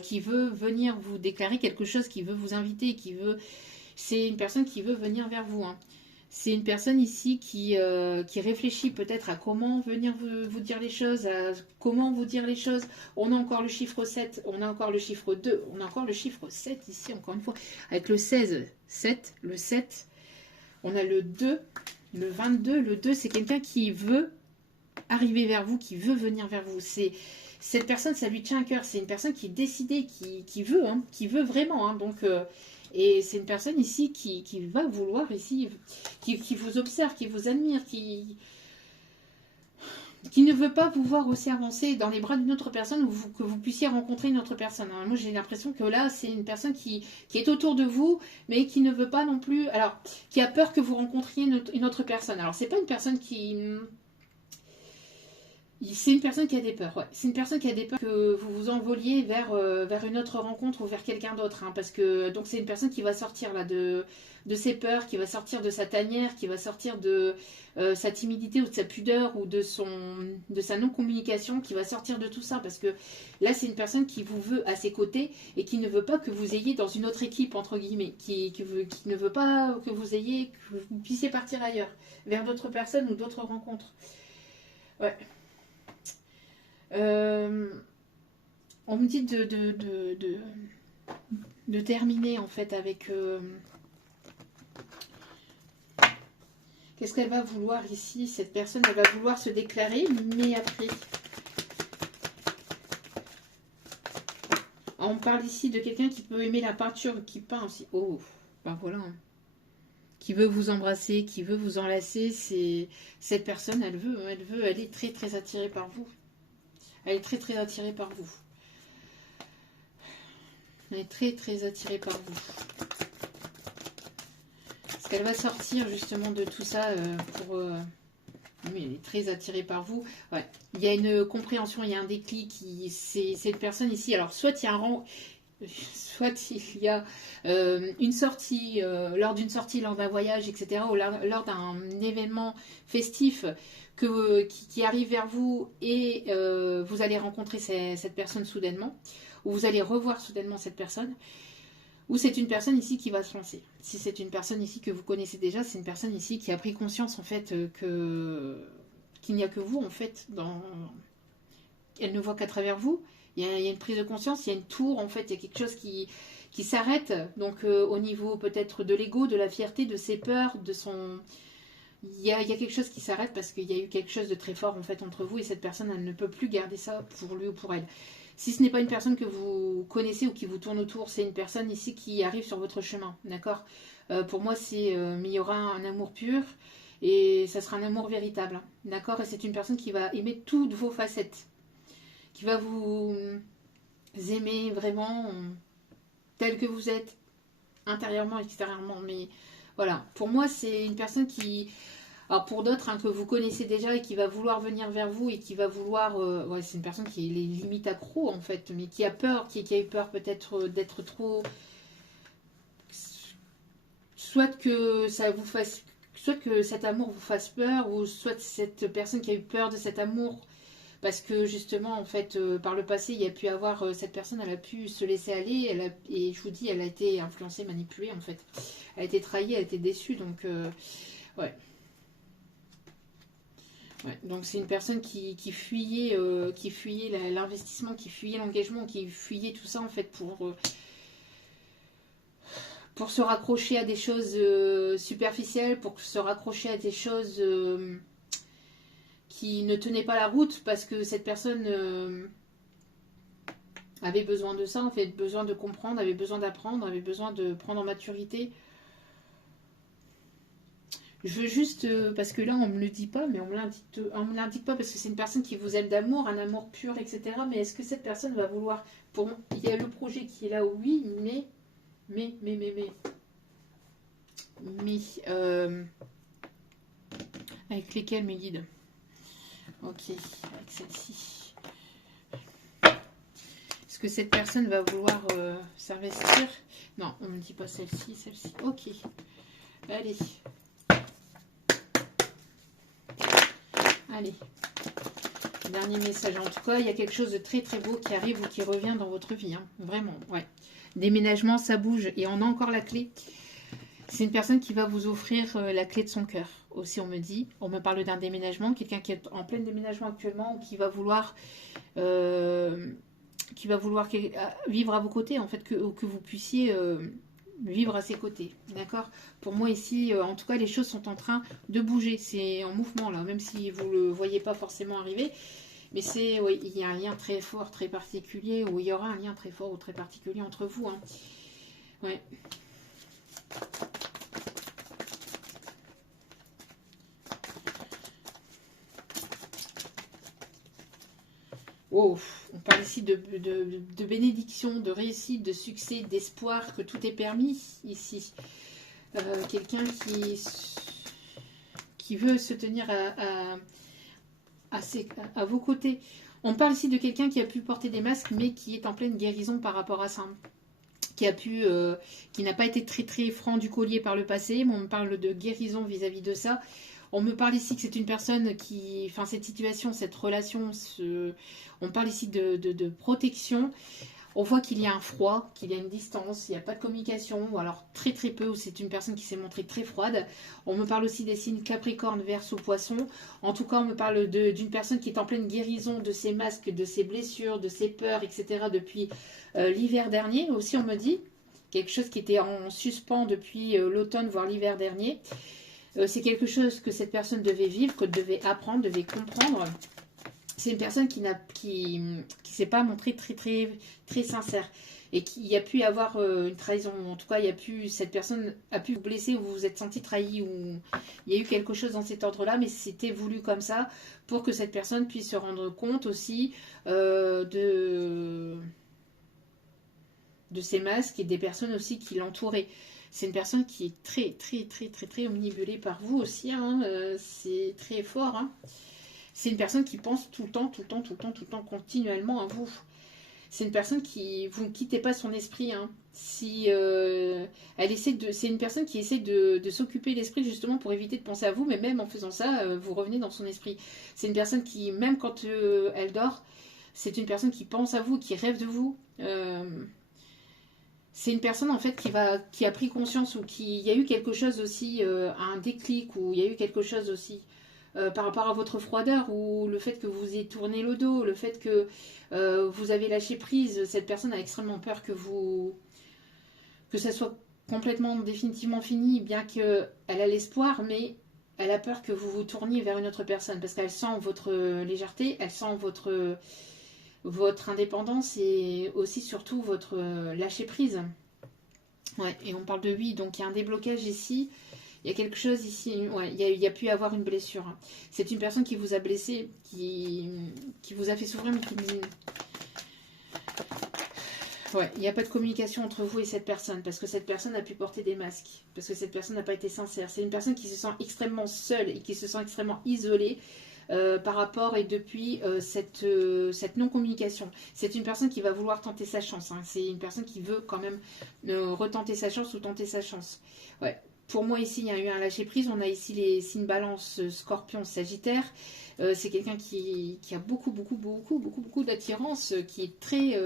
qui veut venir vous déclarer quelque chose, qui veut vous inviter, qui veut... C'est une personne qui veut venir vers vous, hein. C'est une personne ici qui réfléchit peut-être à comment venir vous dire les choses, à comment vous dire les choses. On a encore le chiffre 7, on a encore le chiffre 2, on a encore le chiffre 7 ici, encore une fois. Avec le 16, 7, le 7, on a le 2, le 22. Le 2, c'est quelqu'un qui veut arriver vers vous, qui veut venir vers vous. Cette personne, ça lui tient à cœur. C'est une personne qui est décidée, qui veut, hein, qui veut vraiment. Hein, donc... et c'est une personne ici qui va vouloir ici, qui vous observe, qui vous admire, qui ne veut pas vous voir aussi avancer dans les bras d'une autre personne ou que vous puissiez rencontrer une autre personne. Alors, moi, j'ai l'impression que là, c'est une personne qui est autour de vous, mais qui ne veut pas non plus... Alors, qui a peur que vous rencontriez une autre personne. Alors, c'est pas une personne qui... C'est une personne qui a des peurs, ouais. C'est une personne qui a des peurs que vous vous envoliez vers une autre rencontre ou vers quelqu'un d'autre. Hein, parce que donc c'est une personne qui va sortir là de ses peurs, qui va sortir de sa tanière, qui va sortir de sa timidité ou de sa pudeur ou de sa non-communication, qui va sortir de tout ça. Parce que là, c'est une personne qui vous veut à ses côtés et qui ne veut pas que vous ayez dans une autre équipe, entre guillemets. Qui ne veut pas que vous puissiez partir ailleurs, vers d'autres personnes ou d'autres rencontres. Ouais. On me dit de terminer en fait avec qu'est-ce qu'elle va vouloir ici. Cette personne, elle va vouloir se déclarer, mais après on parle ici de quelqu'un qui peut aimer la peinture, qui peint aussi. Oh, ben voilà, hein. Qui veut vous embrasser, qui veut vous enlacer. C'est cette personne, elle est très très attirée par vous. Elle est très très attirée par vous. Elle est très très attirée par vous. Parce qu'elle va sortir justement de tout ça mais elle est très attirée par vous. Ouais. Il y a une compréhension, il y a un déclic. C'est une personne ici. Alors soit il y a un rang... Soit il y a une sortie, lors d'une sortie, lors d'un voyage, etc., ou lors d'un événement festif qui arrive vers vous et vous allez rencontrer cette personne soudainement, ou vous allez revoir soudainement cette personne, ou c'est une personne ici qui va se lancer. Si c'est une personne ici que vous connaissez déjà, c'est une personne ici qui a pris conscience en fait qu'il n'y a que vous en fait elle ne voit qu'à travers vous. Il y a une prise de conscience, il y a une tour, en fait, il y a quelque chose qui s'arrête. Donc, au niveau peut-être de l'ego, de la fierté, de ses peurs, de son... Il y a quelque chose qui s'arrête parce qu'il y a eu quelque chose de très fort, en fait, entre vous. Et cette personne, elle ne peut plus garder ça pour lui ou pour elle. Si ce n'est pas une personne que vous connaissez ou qui vous tourne autour, c'est une personne ici qui arrive sur votre chemin, d'accord. Pour moi, mais il y aura un amour pur et ça sera un amour véritable, hein, d'accord. Et c'est une personne qui va aimer toutes vos facettes, qui va vous aimer vraiment tel que vous êtes, intérieurement, extérieurement. Mais voilà, pour moi, c'est une personne qui... Alors pour d'autres, hein, que vous connaissez déjà et qui va vouloir venir vers vous et qui va vouloir... ouais, c'est une personne qui est limite accro, en fait, mais qui a peur, qui a eu peur peut-être d'être trop... Soit que ça vous fasse... Soit que cet amour vous fasse peur, ou soit cette personne qui a eu peur de cet amour Parce que justement, en fait, par le passé, il y a pu avoir, cette personne, elle a pu se laisser aller, et je vous dis, elle a été influencée, manipulée, en fait. Elle a été trahie, elle a été déçue, donc, ouais. Ouais. Donc c'est une personne qui fuyait l'investissement, qui fuyait l'engagement, qui fuyait tout ça, en fait, pour se raccrocher à des choses superficielles, pour se raccrocher à des choses qui ne tenaient pas la route, parce que cette personne avait besoin de ça, en fait, besoin de comprendre, avait besoin d'apprendre, avait besoin de prendre en maturité. Je veux juste, parce que là on me le dit pas, mais on me l'indique pas parce que c'est une personne qui vous aime d'amour, un amour pur, etc. Mais est-ce que cette personne va vouloir, pour, il y a le projet qui est là, oui, mais, avec lesquels mes guides. Ok, avec celle-ci. Est-ce que cette personne va vouloir s'investir? Non, on me dit pas celle-ci, celle-ci. Ok, allez. Allez, dernier message. En tout cas, il y a quelque chose de très très beau qui arrive ou qui revient dans votre vie. Hein. Vraiment, ouais. Déménagement, ça bouge. Et on a encore la clé. C'est une personne qui va vous offrir la clé de son cœur. Aussi, on me dit. On me parle d'un déménagement. Quelqu'un qui est en plein déménagement actuellement ou qui va vouloir... vivre à vos côtés. En fait, que vous puissiez... vivre à ses côtés, d'accord. Pour moi ici, en tout cas, les choses sont en train de bouger, c'est en mouvement là, même si vous le voyez pas forcément arriver, mais c'est, oui, il y a un lien très fort, très particulier, ou il y aura un lien très fort ou très particulier entre vous, hein. Ouais. Oh, on parle ici de bénédiction, de réussite, de succès, d'espoir, que tout est permis ici. Quelqu'un qui veut se tenir à vos côtés. On parle ici de quelqu'un qui a pu porter des masques, mais qui est en pleine guérison par rapport à ça. Qui n'a pas été très très franc du collier par le passé, mais on me parle de guérison vis-à-vis de ça. On me parle ici que c'est une personne qui... Enfin, cette situation, cette relation, on parle ici de protection. On voit qu'il y a un froid, qu'il y a une distance, il n'y a pas de communication, ou alors très très peu, ou c'est une personne qui s'est montrée très froide. On me parle aussi des signes Capricorne, Verseau, Poisson. En tout cas, on me parle d'une personne qui est en pleine guérison de ses masques, de ses blessures, de ses peurs, etc. depuis l'hiver dernier. Aussi, on me dit quelque chose qui était en suspens depuis l'automne, voire l'hiver dernier. C'est quelque chose que cette personne devait vivre, que devait apprendre, devait comprendre. C'est une personne qui s'est pas montrée très très très sincère et qui a pu avoir une trahison. En tout cas, cette personne a pu vous blesser ou vous vous êtes senti trahi ou il y a eu quelque chose dans cet ordre-là, mais c'était voulu comme ça pour que cette personne puisse se rendre compte aussi de ses masques et des personnes aussi qui l'entouraient. C'est une personne qui est très très très très très omnibulée par vous aussi, hein. C'est très fort, hein. C'est une personne qui pense tout le temps, tout le temps, tout le temps, tout le temps, continuellement à vous. C'est une personne qui... Vous ne quittez pas son esprit, hein. Si c'est une personne qui essaie de s'occuper l'esprit justement pour éviter de penser à vous, mais même en faisant ça, vous revenez dans son esprit. C'est une personne qui, même quand elle dort, c'est une personne qui pense à vous, qui rêve de vous. C'est une personne en fait qui a pris conscience ou il y a eu quelque chose aussi, un déclic ou il y a eu quelque chose aussi par rapport à votre froideur ou le fait que vous ayez tourné le dos, le fait que vous avez lâché prise. Cette personne a extrêmement peur que ça soit complètement définitivement fini, bien qu'elle a l'espoir, mais elle a peur que vous vous tourniez vers une autre personne parce qu'elle sent votre légèreté, elle sent votre indépendance et aussi surtout votre lâcher prise. Ouais, et on parle de oui, donc il y a un déblocage ici. Il y a quelque chose ici, ouais, il y a pu y avoir une blessure. C'est une personne qui vous a blessé, qui vous a fait souffrir, mais qui... Ouais, il n'y a pas de communication entre vous et cette personne, parce que cette personne a pu porter des masques, parce que cette personne n'a pas été sincère. C'est une personne qui se sent extrêmement seule et qui se sent extrêmement isolée par rapport et depuis cette non-communication. C'est une personne qui va vouloir tenter sa chance, hein. C'est une personne qui veut quand même retenter sa chance ou tenter sa chance. Ouais. pour moi, ici, il y a eu un lâcher-prise. On a ici les signes balance, scorpion, sagittaire. C'est quelqu'un qui a beaucoup d'attirance, qui est très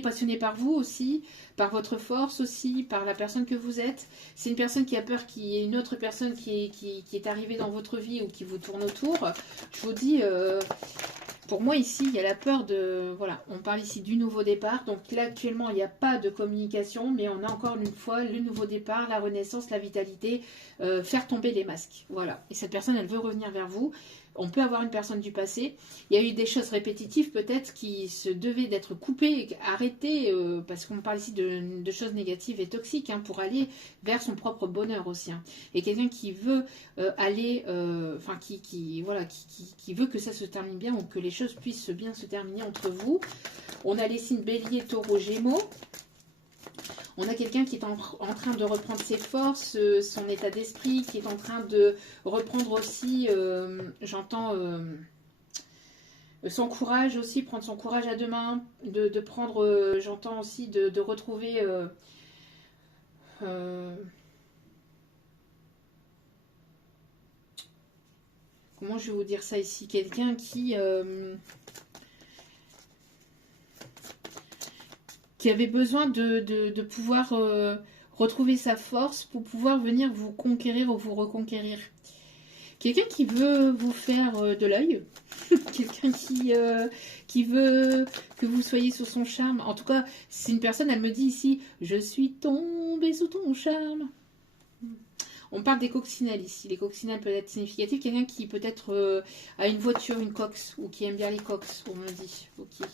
passionné par vous aussi, par votre force aussi, par la personne que vous êtes. C'est une personne qui a peur qu'il y ait une autre personne qui est arrivée dans votre vie ou qui vous tourne autour. Je vous dis... pour moi, ici, il y a la peur de... Voilà, on parle ici du nouveau départ. Donc là, actuellement, il n'y a pas de communication, mais on a encore une fois le nouveau départ, la renaissance, la vitalité, faire tomber les masques. Voilà. Et cette personne, elle veut revenir vers vous. On peut avoir une personne du passé. Il y a eu des choses répétitives, peut-être, qui se devaient d'être coupées, arrêtées, parce qu'on parle ici de choses négatives et toxiques, hein, pour aller vers son propre bonheur aussi. Hein. Et quelqu'un qui veut aller... Enfin, qui veut que ça se termine bien, ou que les choses puissent bien se terminer entre vous. On a les signes bélier, taureau, gémeaux. On a quelqu'un qui est en train de reprendre ses forces, son état d'esprit, qui est en train de reprendre aussi, j'entends, son courage aussi, prendre son courage à deux mains, de prendre, j'entends aussi, de retrouver... comment je vais vous dire ça ici? Quelqu'un qui avait besoin de pouvoir retrouver sa force pour pouvoir venir vous conquérir ou vous reconquérir. Quelqu'un qui veut vous faire de l'œil. Quelqu'un qui veut que vous soyez sous son charme. En tout cas, c'est une personne, elle me dit ici, je suis tombée sous ton charme. On parle des coccinelles ici. Les coccinelles peuvent être significatives. Quelqu'un qui peut-être a une voiture, une cox, ou qui aime bien les cox, on me dit. Ok.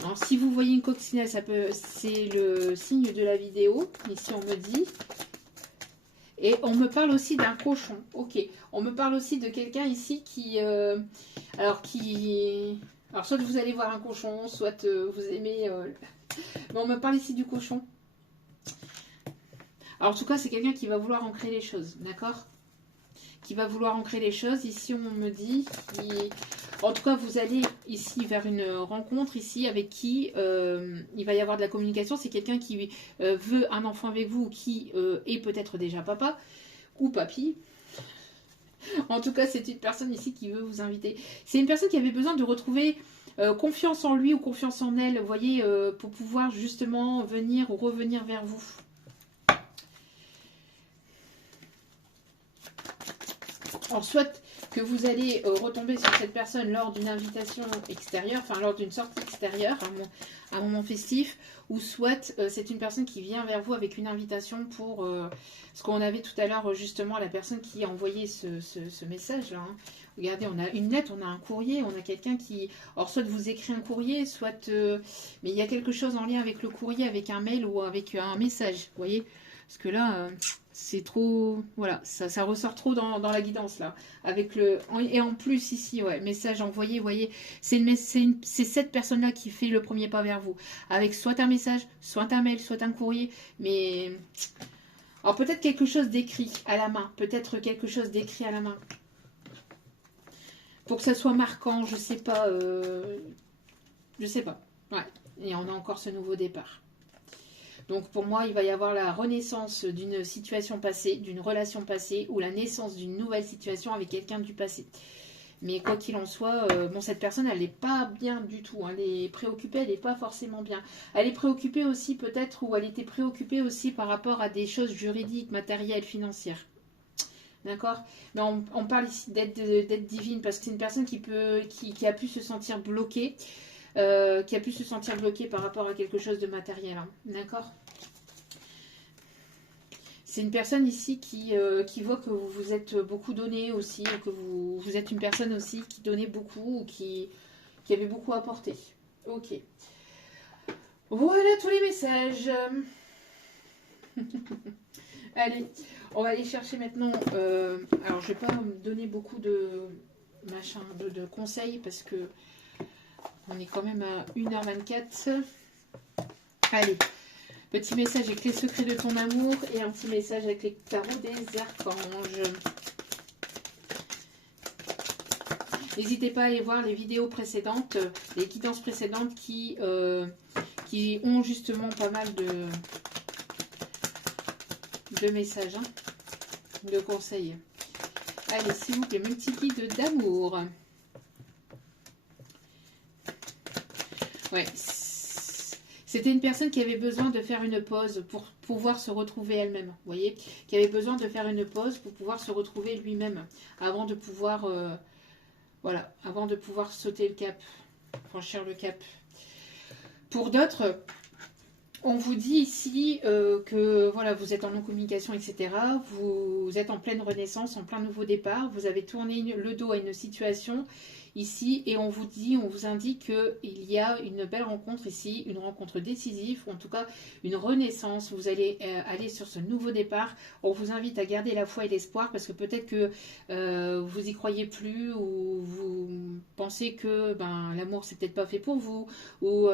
Alors, si vous voyez une coccinelle, c'est le signe de la vidéo. Ici, on me dit. Et on me parle aussi d'un cochon. Ok. On me parle aussi de quelqu'un ici qui... alors, soit vous allez voir un cochon, soit vous aimez... Mais on me parle ici du cochon. Alors, en tout cas, c'est quelqu'un qui va vouloir ancrer les choses. D'accord ? Qui va vouloir ancrer les choses. Ici, on me dit... En tout cas, vous allez ici vers une rencontre ici avec qui il va y avoir de la communication. C'est quelqu'un qui veut un enfant avec vous, qui est peut-être déjà papa ou papy. En tout cas, c'est une personne ici qui veut vous inviter. C'est une personne qui avait besoin de retrouver confiance en lui ou confiance en elle, vous voyez, pour pouvoir justement venir ou revenir vers vous. Alors, soit que vous allez retomber sur cette personne lors d'une invitation extérieure, enfin lors d'une sortie extérieure, un moment festif, ou soit c'est une personne qui vient vers vous avec une invitation pour ce qu'on avait tout à l'heure, justement, la personne qui a envoyé ce message-là. Hein. Regardez, on a une lettre, on a un courrier, on a quelqu'un qui... Alors, soit vous écrit un courrier, soit... mais il y a quelque chose en lien avec le courrier, avec un mail ou avec un message, vous voyez ? Parce que là, c'est trop... Voilà, ça ressort trop dans la guidance, là. Avec le... Et en plus, ici, ouais, message envoyé, vous voyez, c'est cette personne-là qui fait le premier pas vers vous. Avec soit un message, soit un mail, soit un courrier. Mais... Alors, peut-être quelque chose d'écrit à la main. Peut-être quelque chose d'écrit à la main. Pour que ça soit marquant, je sais pas. Je sais pas. Ouais. Et on a encore ce nouveau départ. Donc pour moi, il va y avoir la renaissance d'une situation passée, d'une relation passée, ou la naissance d'une nouvelle situation avec quelqu'un du passé. Mais quoi qu'il en soit, bon, cette personne, elle n'est pas bien du tout. Hein. Elle est préoccupée, elle n'est pas forcément bien. Elle est préoccupée aussi peut-être, ou elle était préoccupée aussi par rapport à des choses juridiques, matérielles, financières. D'accord? Mais on parle ici d'aide divine, parce que c'est une personne qui a pu se sentir bloquée. Qui a pu se sentir bloqué par rapport à quelque chose de matériel. Hein. D'accord? C'est une personne ici qui voit que vous vous êtes beaucoup donné aussi, ou que vous êtes une personne aussi qui donnait beaucoup, ou qui avait beaucoup apporté. Ok. Voilà tous les messages. Allez, on va aller chercher maintenant... alors, je ne vais pas me donner beaucoup de conseils, parce que on est quand même à 1h24. Allez, petit message avec les secrets de ton amour et un petit message avec les tarots des archanges. N'hésitez pas à aller voir les vidéos précédentes, les guidances précédentes qui ont justement pas mal de messages, hein, de conseils. Allez, s'il vous plaît, multi-guide d'amour. Ouais, c'était une personne qui avait besoin de faire une pause pour pouvoir se retrouver elle-même, vous voyez, qui avait besoin de faire une pause pour pouvoir se retrouver lui-même, avant de pouvoir, voilà, avant de pouvoir sauter le cap, franchir le cap. Pour d'autres, on vous dit ici que voilà, vous êtes en non-communication, etc. Vous êtes en pleine renaissance, en plein nouveau départ. Vous avez tourné le dos à une situation ici et on vous dit, on vous indique qu'il y a une belle rencontre ici, une rencontre décisive, ou en tout cas une renaissance. Vous allez aller sur ce nouveau départ. On vous invite à garder la foi et l'espoir parce que peut-être que vous y croyez plus ou vous pensez que ben, l'amour c'est peut-être pas fait pour vous ou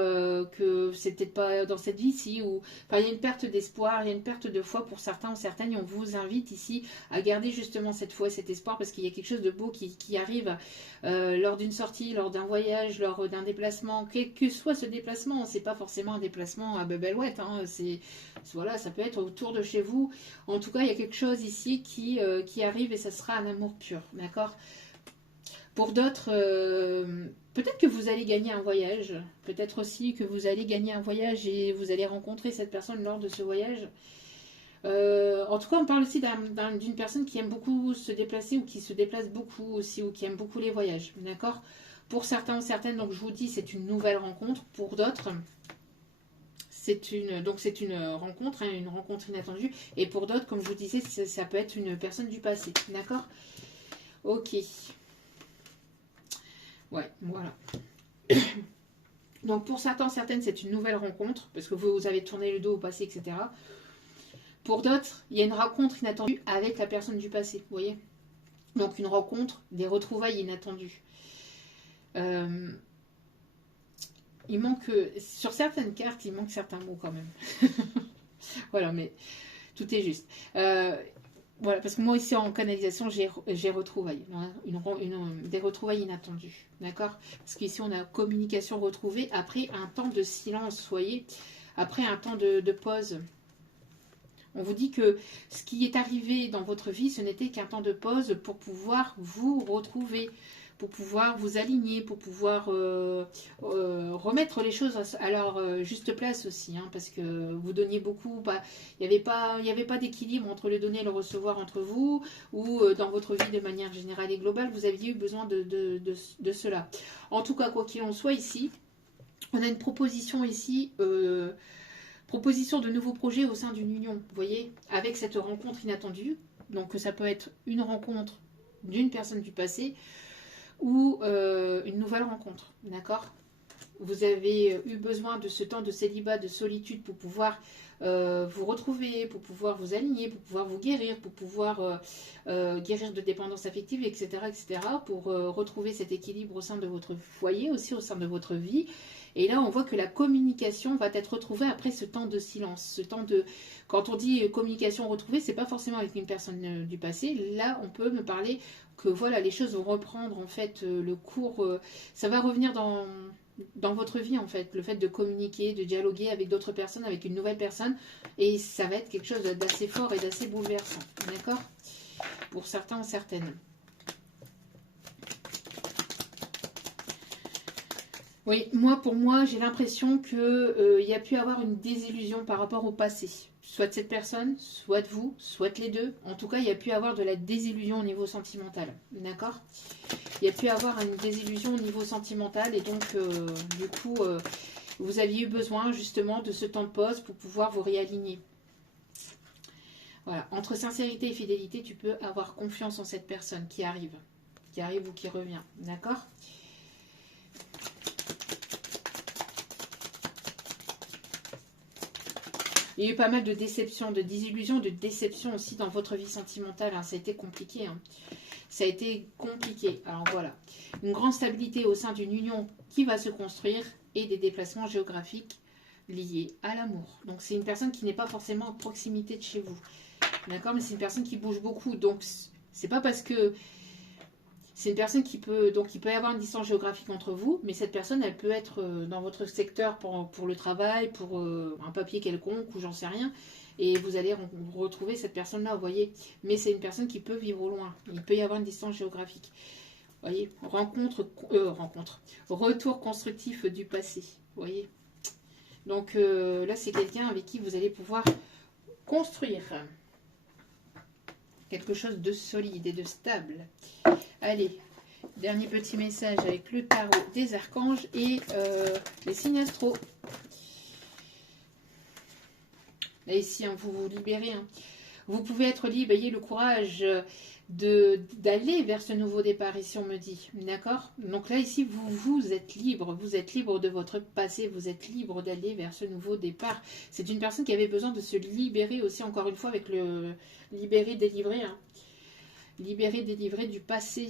que c'est peut-être pas dans cette vie-ci, ou enfin il y a une perte d'espoir, il y a une perte de foi pour certains ou certaines, et on vous invite ici à garder justement cette foi et cet espoir parce qu'il y a quelque chose de beau qui arrive lors d'une sortie, lors d'un voyage, lors d'un déplacement, quel que soit ce déplacement, c'est pas forcément un déplacement à Bebelwet, hein, voilà, ça peut être autour de chez vous. En tout cas, il y a quelque chose ici qui arrive et ça sera un amour pur, d'accord? Pour d'autres, peut-être que vous allez gagner un voyage, peut-être aussi que vous allez gagner un voyage et vous allez rencontrer cette personne lors de ce voyage. En tout cas, on parle aussi d'une personne qui aime beaucoup se déplacer ou qui se déplace beaucoup aussi ou qui aime beaucoup les voyages, d'accord? Pour certains ou certaines, donc je vous dis, c'est une nouvelle rencontre. Pour d'autres, c'est une rencontre, hein, une rencontre inattendue. Et pour d'autres, comme je vous disais, ça peut être une personne du passé, d'accord? Ok. Ouais, voilà. Donc pour certains, certaines, c'est une nouvelle rencontre, parce que vous avez tourné le dos au passé, etc. Pour d'autres, il y a une rencontre inattendue avec la personne du passé, vous voyez. Donc une rencontre, des retrouvailles inattendues. Il manque, sur certaines cartes, il manque certains mots quand même. Voilà, mais tout est juste. Voilà, parce que moi ici en canalisation, j'ai retrouvailles, hein, des retrouvailles inattendues, d'accord? Parce qu'ici on a communication retrouvée après un temps de silence, voyez, après un temps de pause. On vous dit que ce qui est arrivé dans votre vie, ce n'était qu'un temps de pause pour pouvoir vous retrouver, pour pouvoir vous aligner, pour pouvoir remettre les choses à leur juste place aussi, hein, parce que vous donniez beaucoup, bah, il n'y avait pas d'équilibre entre le donner et le recevoir entre vous, ou dans votre vie de manière générale et globale, vous aviez eu besoin de cela. En tout cas, quoi qu'il en soit ici, on a une proposition ici, proposition de nouveaux projets au sein d'une union, vous voyez, avec cette rencontre inattendue. Donc ça peut être une rencontre d'une personne du passé ou une nouvelle rencontre, d'accord? Vous avez eu besoin de ce temps de célibat, de solitude pour pouvoir vous retrouver, pour pouvoir vous aligner, pour pouvoir vous guérir, pour pouvoir guérir de dépendance affective, etc., etc., pour retrouver cet équilibre au sein de votre foyer, aussi au sein de votre vie. Et là, on voit que la communication va être retrouvée après ce temps de silence, ce temps de... Quand on dit communication retrouvée, c'est pas forcément avec une personne du passé. Là, on peut me parler que voilà, les choses vont reprendre en fait le cours. Ça va revenir dans votre vie en fait, le fait de communiquer, de dialoguer avec d'autres personnes, avec une nouvelle personne, et ça va être quelque chose d'assez fort et d'assez bouleversant, d'accord? Pour certains ou certaines. Oui, pour moi, j'ai l'impression qu'il y a pu avoir une désillusion par rapport au passé. Soit de cette personne, soit de vous, soit les deux. En tout cas, il y a pu avoir de la désillusion au niveau sentimental. D'accord? Il y a pu avoir une désillusion au niveau sentimental et donc, du coup, vous aviez eu besoin justement de ce temps de pause pour pouvoir vous réaligner. Voilà. Entre sincérité et fidélité, tu peux avoir confiance en cette personne qui arrive ou qui revient. D'accord? Il y a eu pas mal de déceptions, de désillusions, de déceptions aussi dans votre vie sentimentale. Hein. Ça a été compliqué. Hein. Ça a été compliqué. Alors voilà. Une grande stabilité au sein d'une union qui va se construire et des déplacements géographiques liés à l'amour. Donc c'est une personne qui n'est pas forcément à proximité de chez vous. D'accord? Mais c'est une personne qui bouge beaucoup. Donc c'est pas parce que C'est une personne qui peut, donc il peut y avoir une distance géographique entre vous, mais cette personne, elle peut être dans votre secteur pour le travail, pour un papier quelconque, ou j'en sais rien, et vous allez retrouver cette personne-là, vous voyez. Mais c'est une personne qui peut vivre au loin, il peut y avoir une distance géographique. Vous voyez, retour constructif du passé, vous voyez. Donc là, c'est quelqu'un avec qui vous allez pouvoir construire quelque chose de solide et de stable. Allez, dernier petit message avec le tarot des archanges et les signes astro. Là, ici, hein, vous vous libérez. Hein. Vous pouvez être libre, ayez le courage d'aller vers ce nouveau départ, ici on me dit. D'accord? Donc là, ici, vous êtes libre. Vous êtes libre de votre passé. Vous êtes libre d'aller vers ce nouveau départ. C'est une personne qui avait besoin de se libérer aussi, encore une fois, avec le libérer, délivrer. Hein. Libérer, délivrer du passé.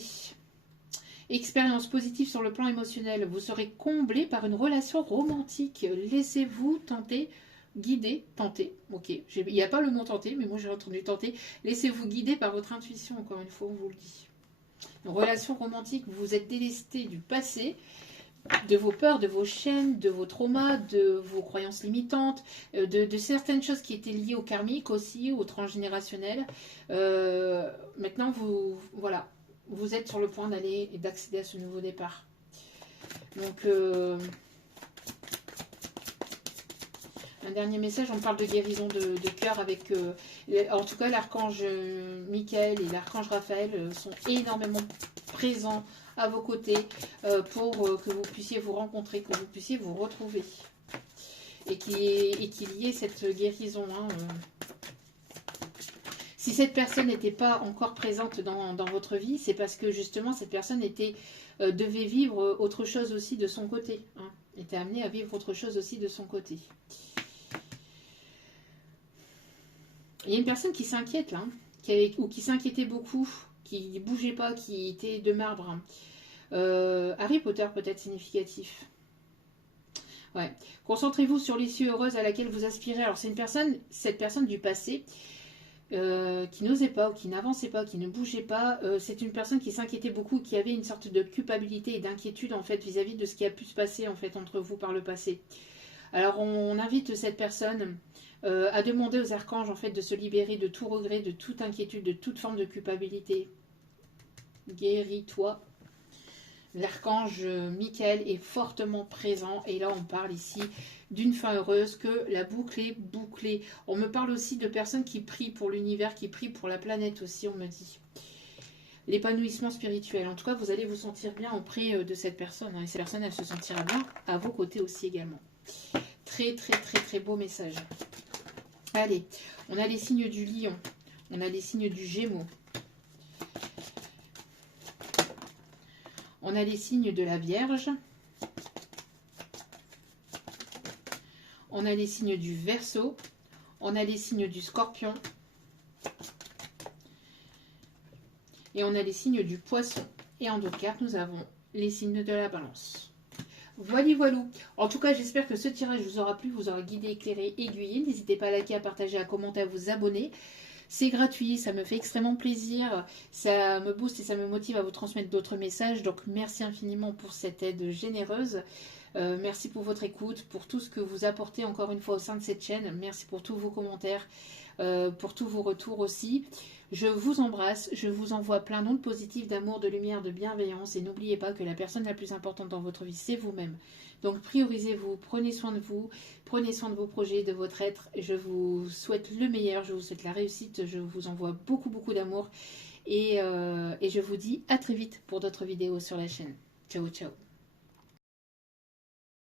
Expérience positive sur le plan émotionnel. Vous serez comblé par une relation romantique. Laissez-vous tenter, guider, tenter. Ok, il n'y a pas le mot tenter, mais moi j'ai entendu tenter. Laissez-vous guider par votre intuition, encore une fois, on vous le dit. Une relation romantique, vous vous êtes délesté du passé, de vos peurs, de vos chaînes, de vos traumas, de vos croyances limitantes, de certaines choses qui étaient liées au karmique aussi, au transgénérationnel. Maintenant, voilà, vous êtes sur le point d'aller et d'accéder à ce nouveau départ. Donc, un dernier message, on parle de guérison de cœur avec, en tout cas, l'archange Michael et l'archange Raphaël sont énormément présents à vos côtés pour que vous puissiez vous rencontrer, que vous puissiez vous retrouver. Et qu'il y ait cette guérison. Hein, Si cette personne n'était pas encore présente dans votre vie, c'est parce que justement cette personne devait vivre autre chose aussi de son côté. Hein, était amenée à vivre autre chose aussi de son côté. Il y a une personne qui s'inquiète là, ou qui s'inquiétait beaucoup, qui ne bougeait pas, qui était de marbre. Hein. Harry Potter peut-être significatif. Ouais. Concentrez-vous sur l'issue heureuse à laquelle vous aspirez. Alors c'est cette personne du passé qui n'osait pas ou qui n'avançait pas, qui ne bougeait pas. C'est une personne qui s'inquiétait beaucoup, qui avait une sorte de culpabilité et d'inquiétude en fait vis-à-vis de ce qui a pu se passer en fait entre vous par le passé. Alors on invite cette personne à demander aux archanges en fait de se libérer de tout regret, de toute inquiétude, de toute forme de culpabilité. Guéris-toi. L'archange Michael est fortement présent et là on parle ici d'une fin heureuse, que la boucle est bouclée. On me parle aussi de personnes qui prient pour l'univers, qui prient pour la planète aussi, on me dit. L'épanouissement spirituel. En tout cas, vous allez vous sentir bien auprès de cette personne. Hein, et cette personne, elle se sentira bien à vos côtés aussi également. Très, très, très, très beau message. Allez, on a les signes du lion. On a les signes du gémeaux. On a les signes de la Vierge. On a les signes du Verseau. On a les signes du Scorpion. Et on a les signes du Poisson. Et en d'autres cartes, nous avons les signes de la Balance. Voilà, voilà. En tout cas, j'espère que ce tirage vous aura plu, vous aura guidé, éclairé, aiguillé. N'hésitez pas à liker, à partager, à commenter, à vous abonner. C'est gratuit, ça me fait extrêmement plaisir, ça me booste et ça me motive à vous transmettre d'autres messages. Donc merci infiniment pour cette aide généreuse. Merci pour votre écoute, pour tout ce que vous apportez encore une fois au sein de cette chaîne. Merci pour tous vos commentaires, pour tous vos retours aussi. Je vous embrasse, je vous envoie plein d'ondes positives, d'amour, de lumière, de bienveillance. Et n'oubliez pas que la personne la plus importante dans votre vie, c'est vous-même. Donc priorisez-vous, prenez soin de vous, prenez soin de vos projets, de votre être. Je vous souhaite le meilleur, je vous souhaite la réussite, je vous envoie beaucoup, beaucoup d'amour. Et je vous dis à très vite pour d'autres vidéos sur la chaîne. Ciao, ciao.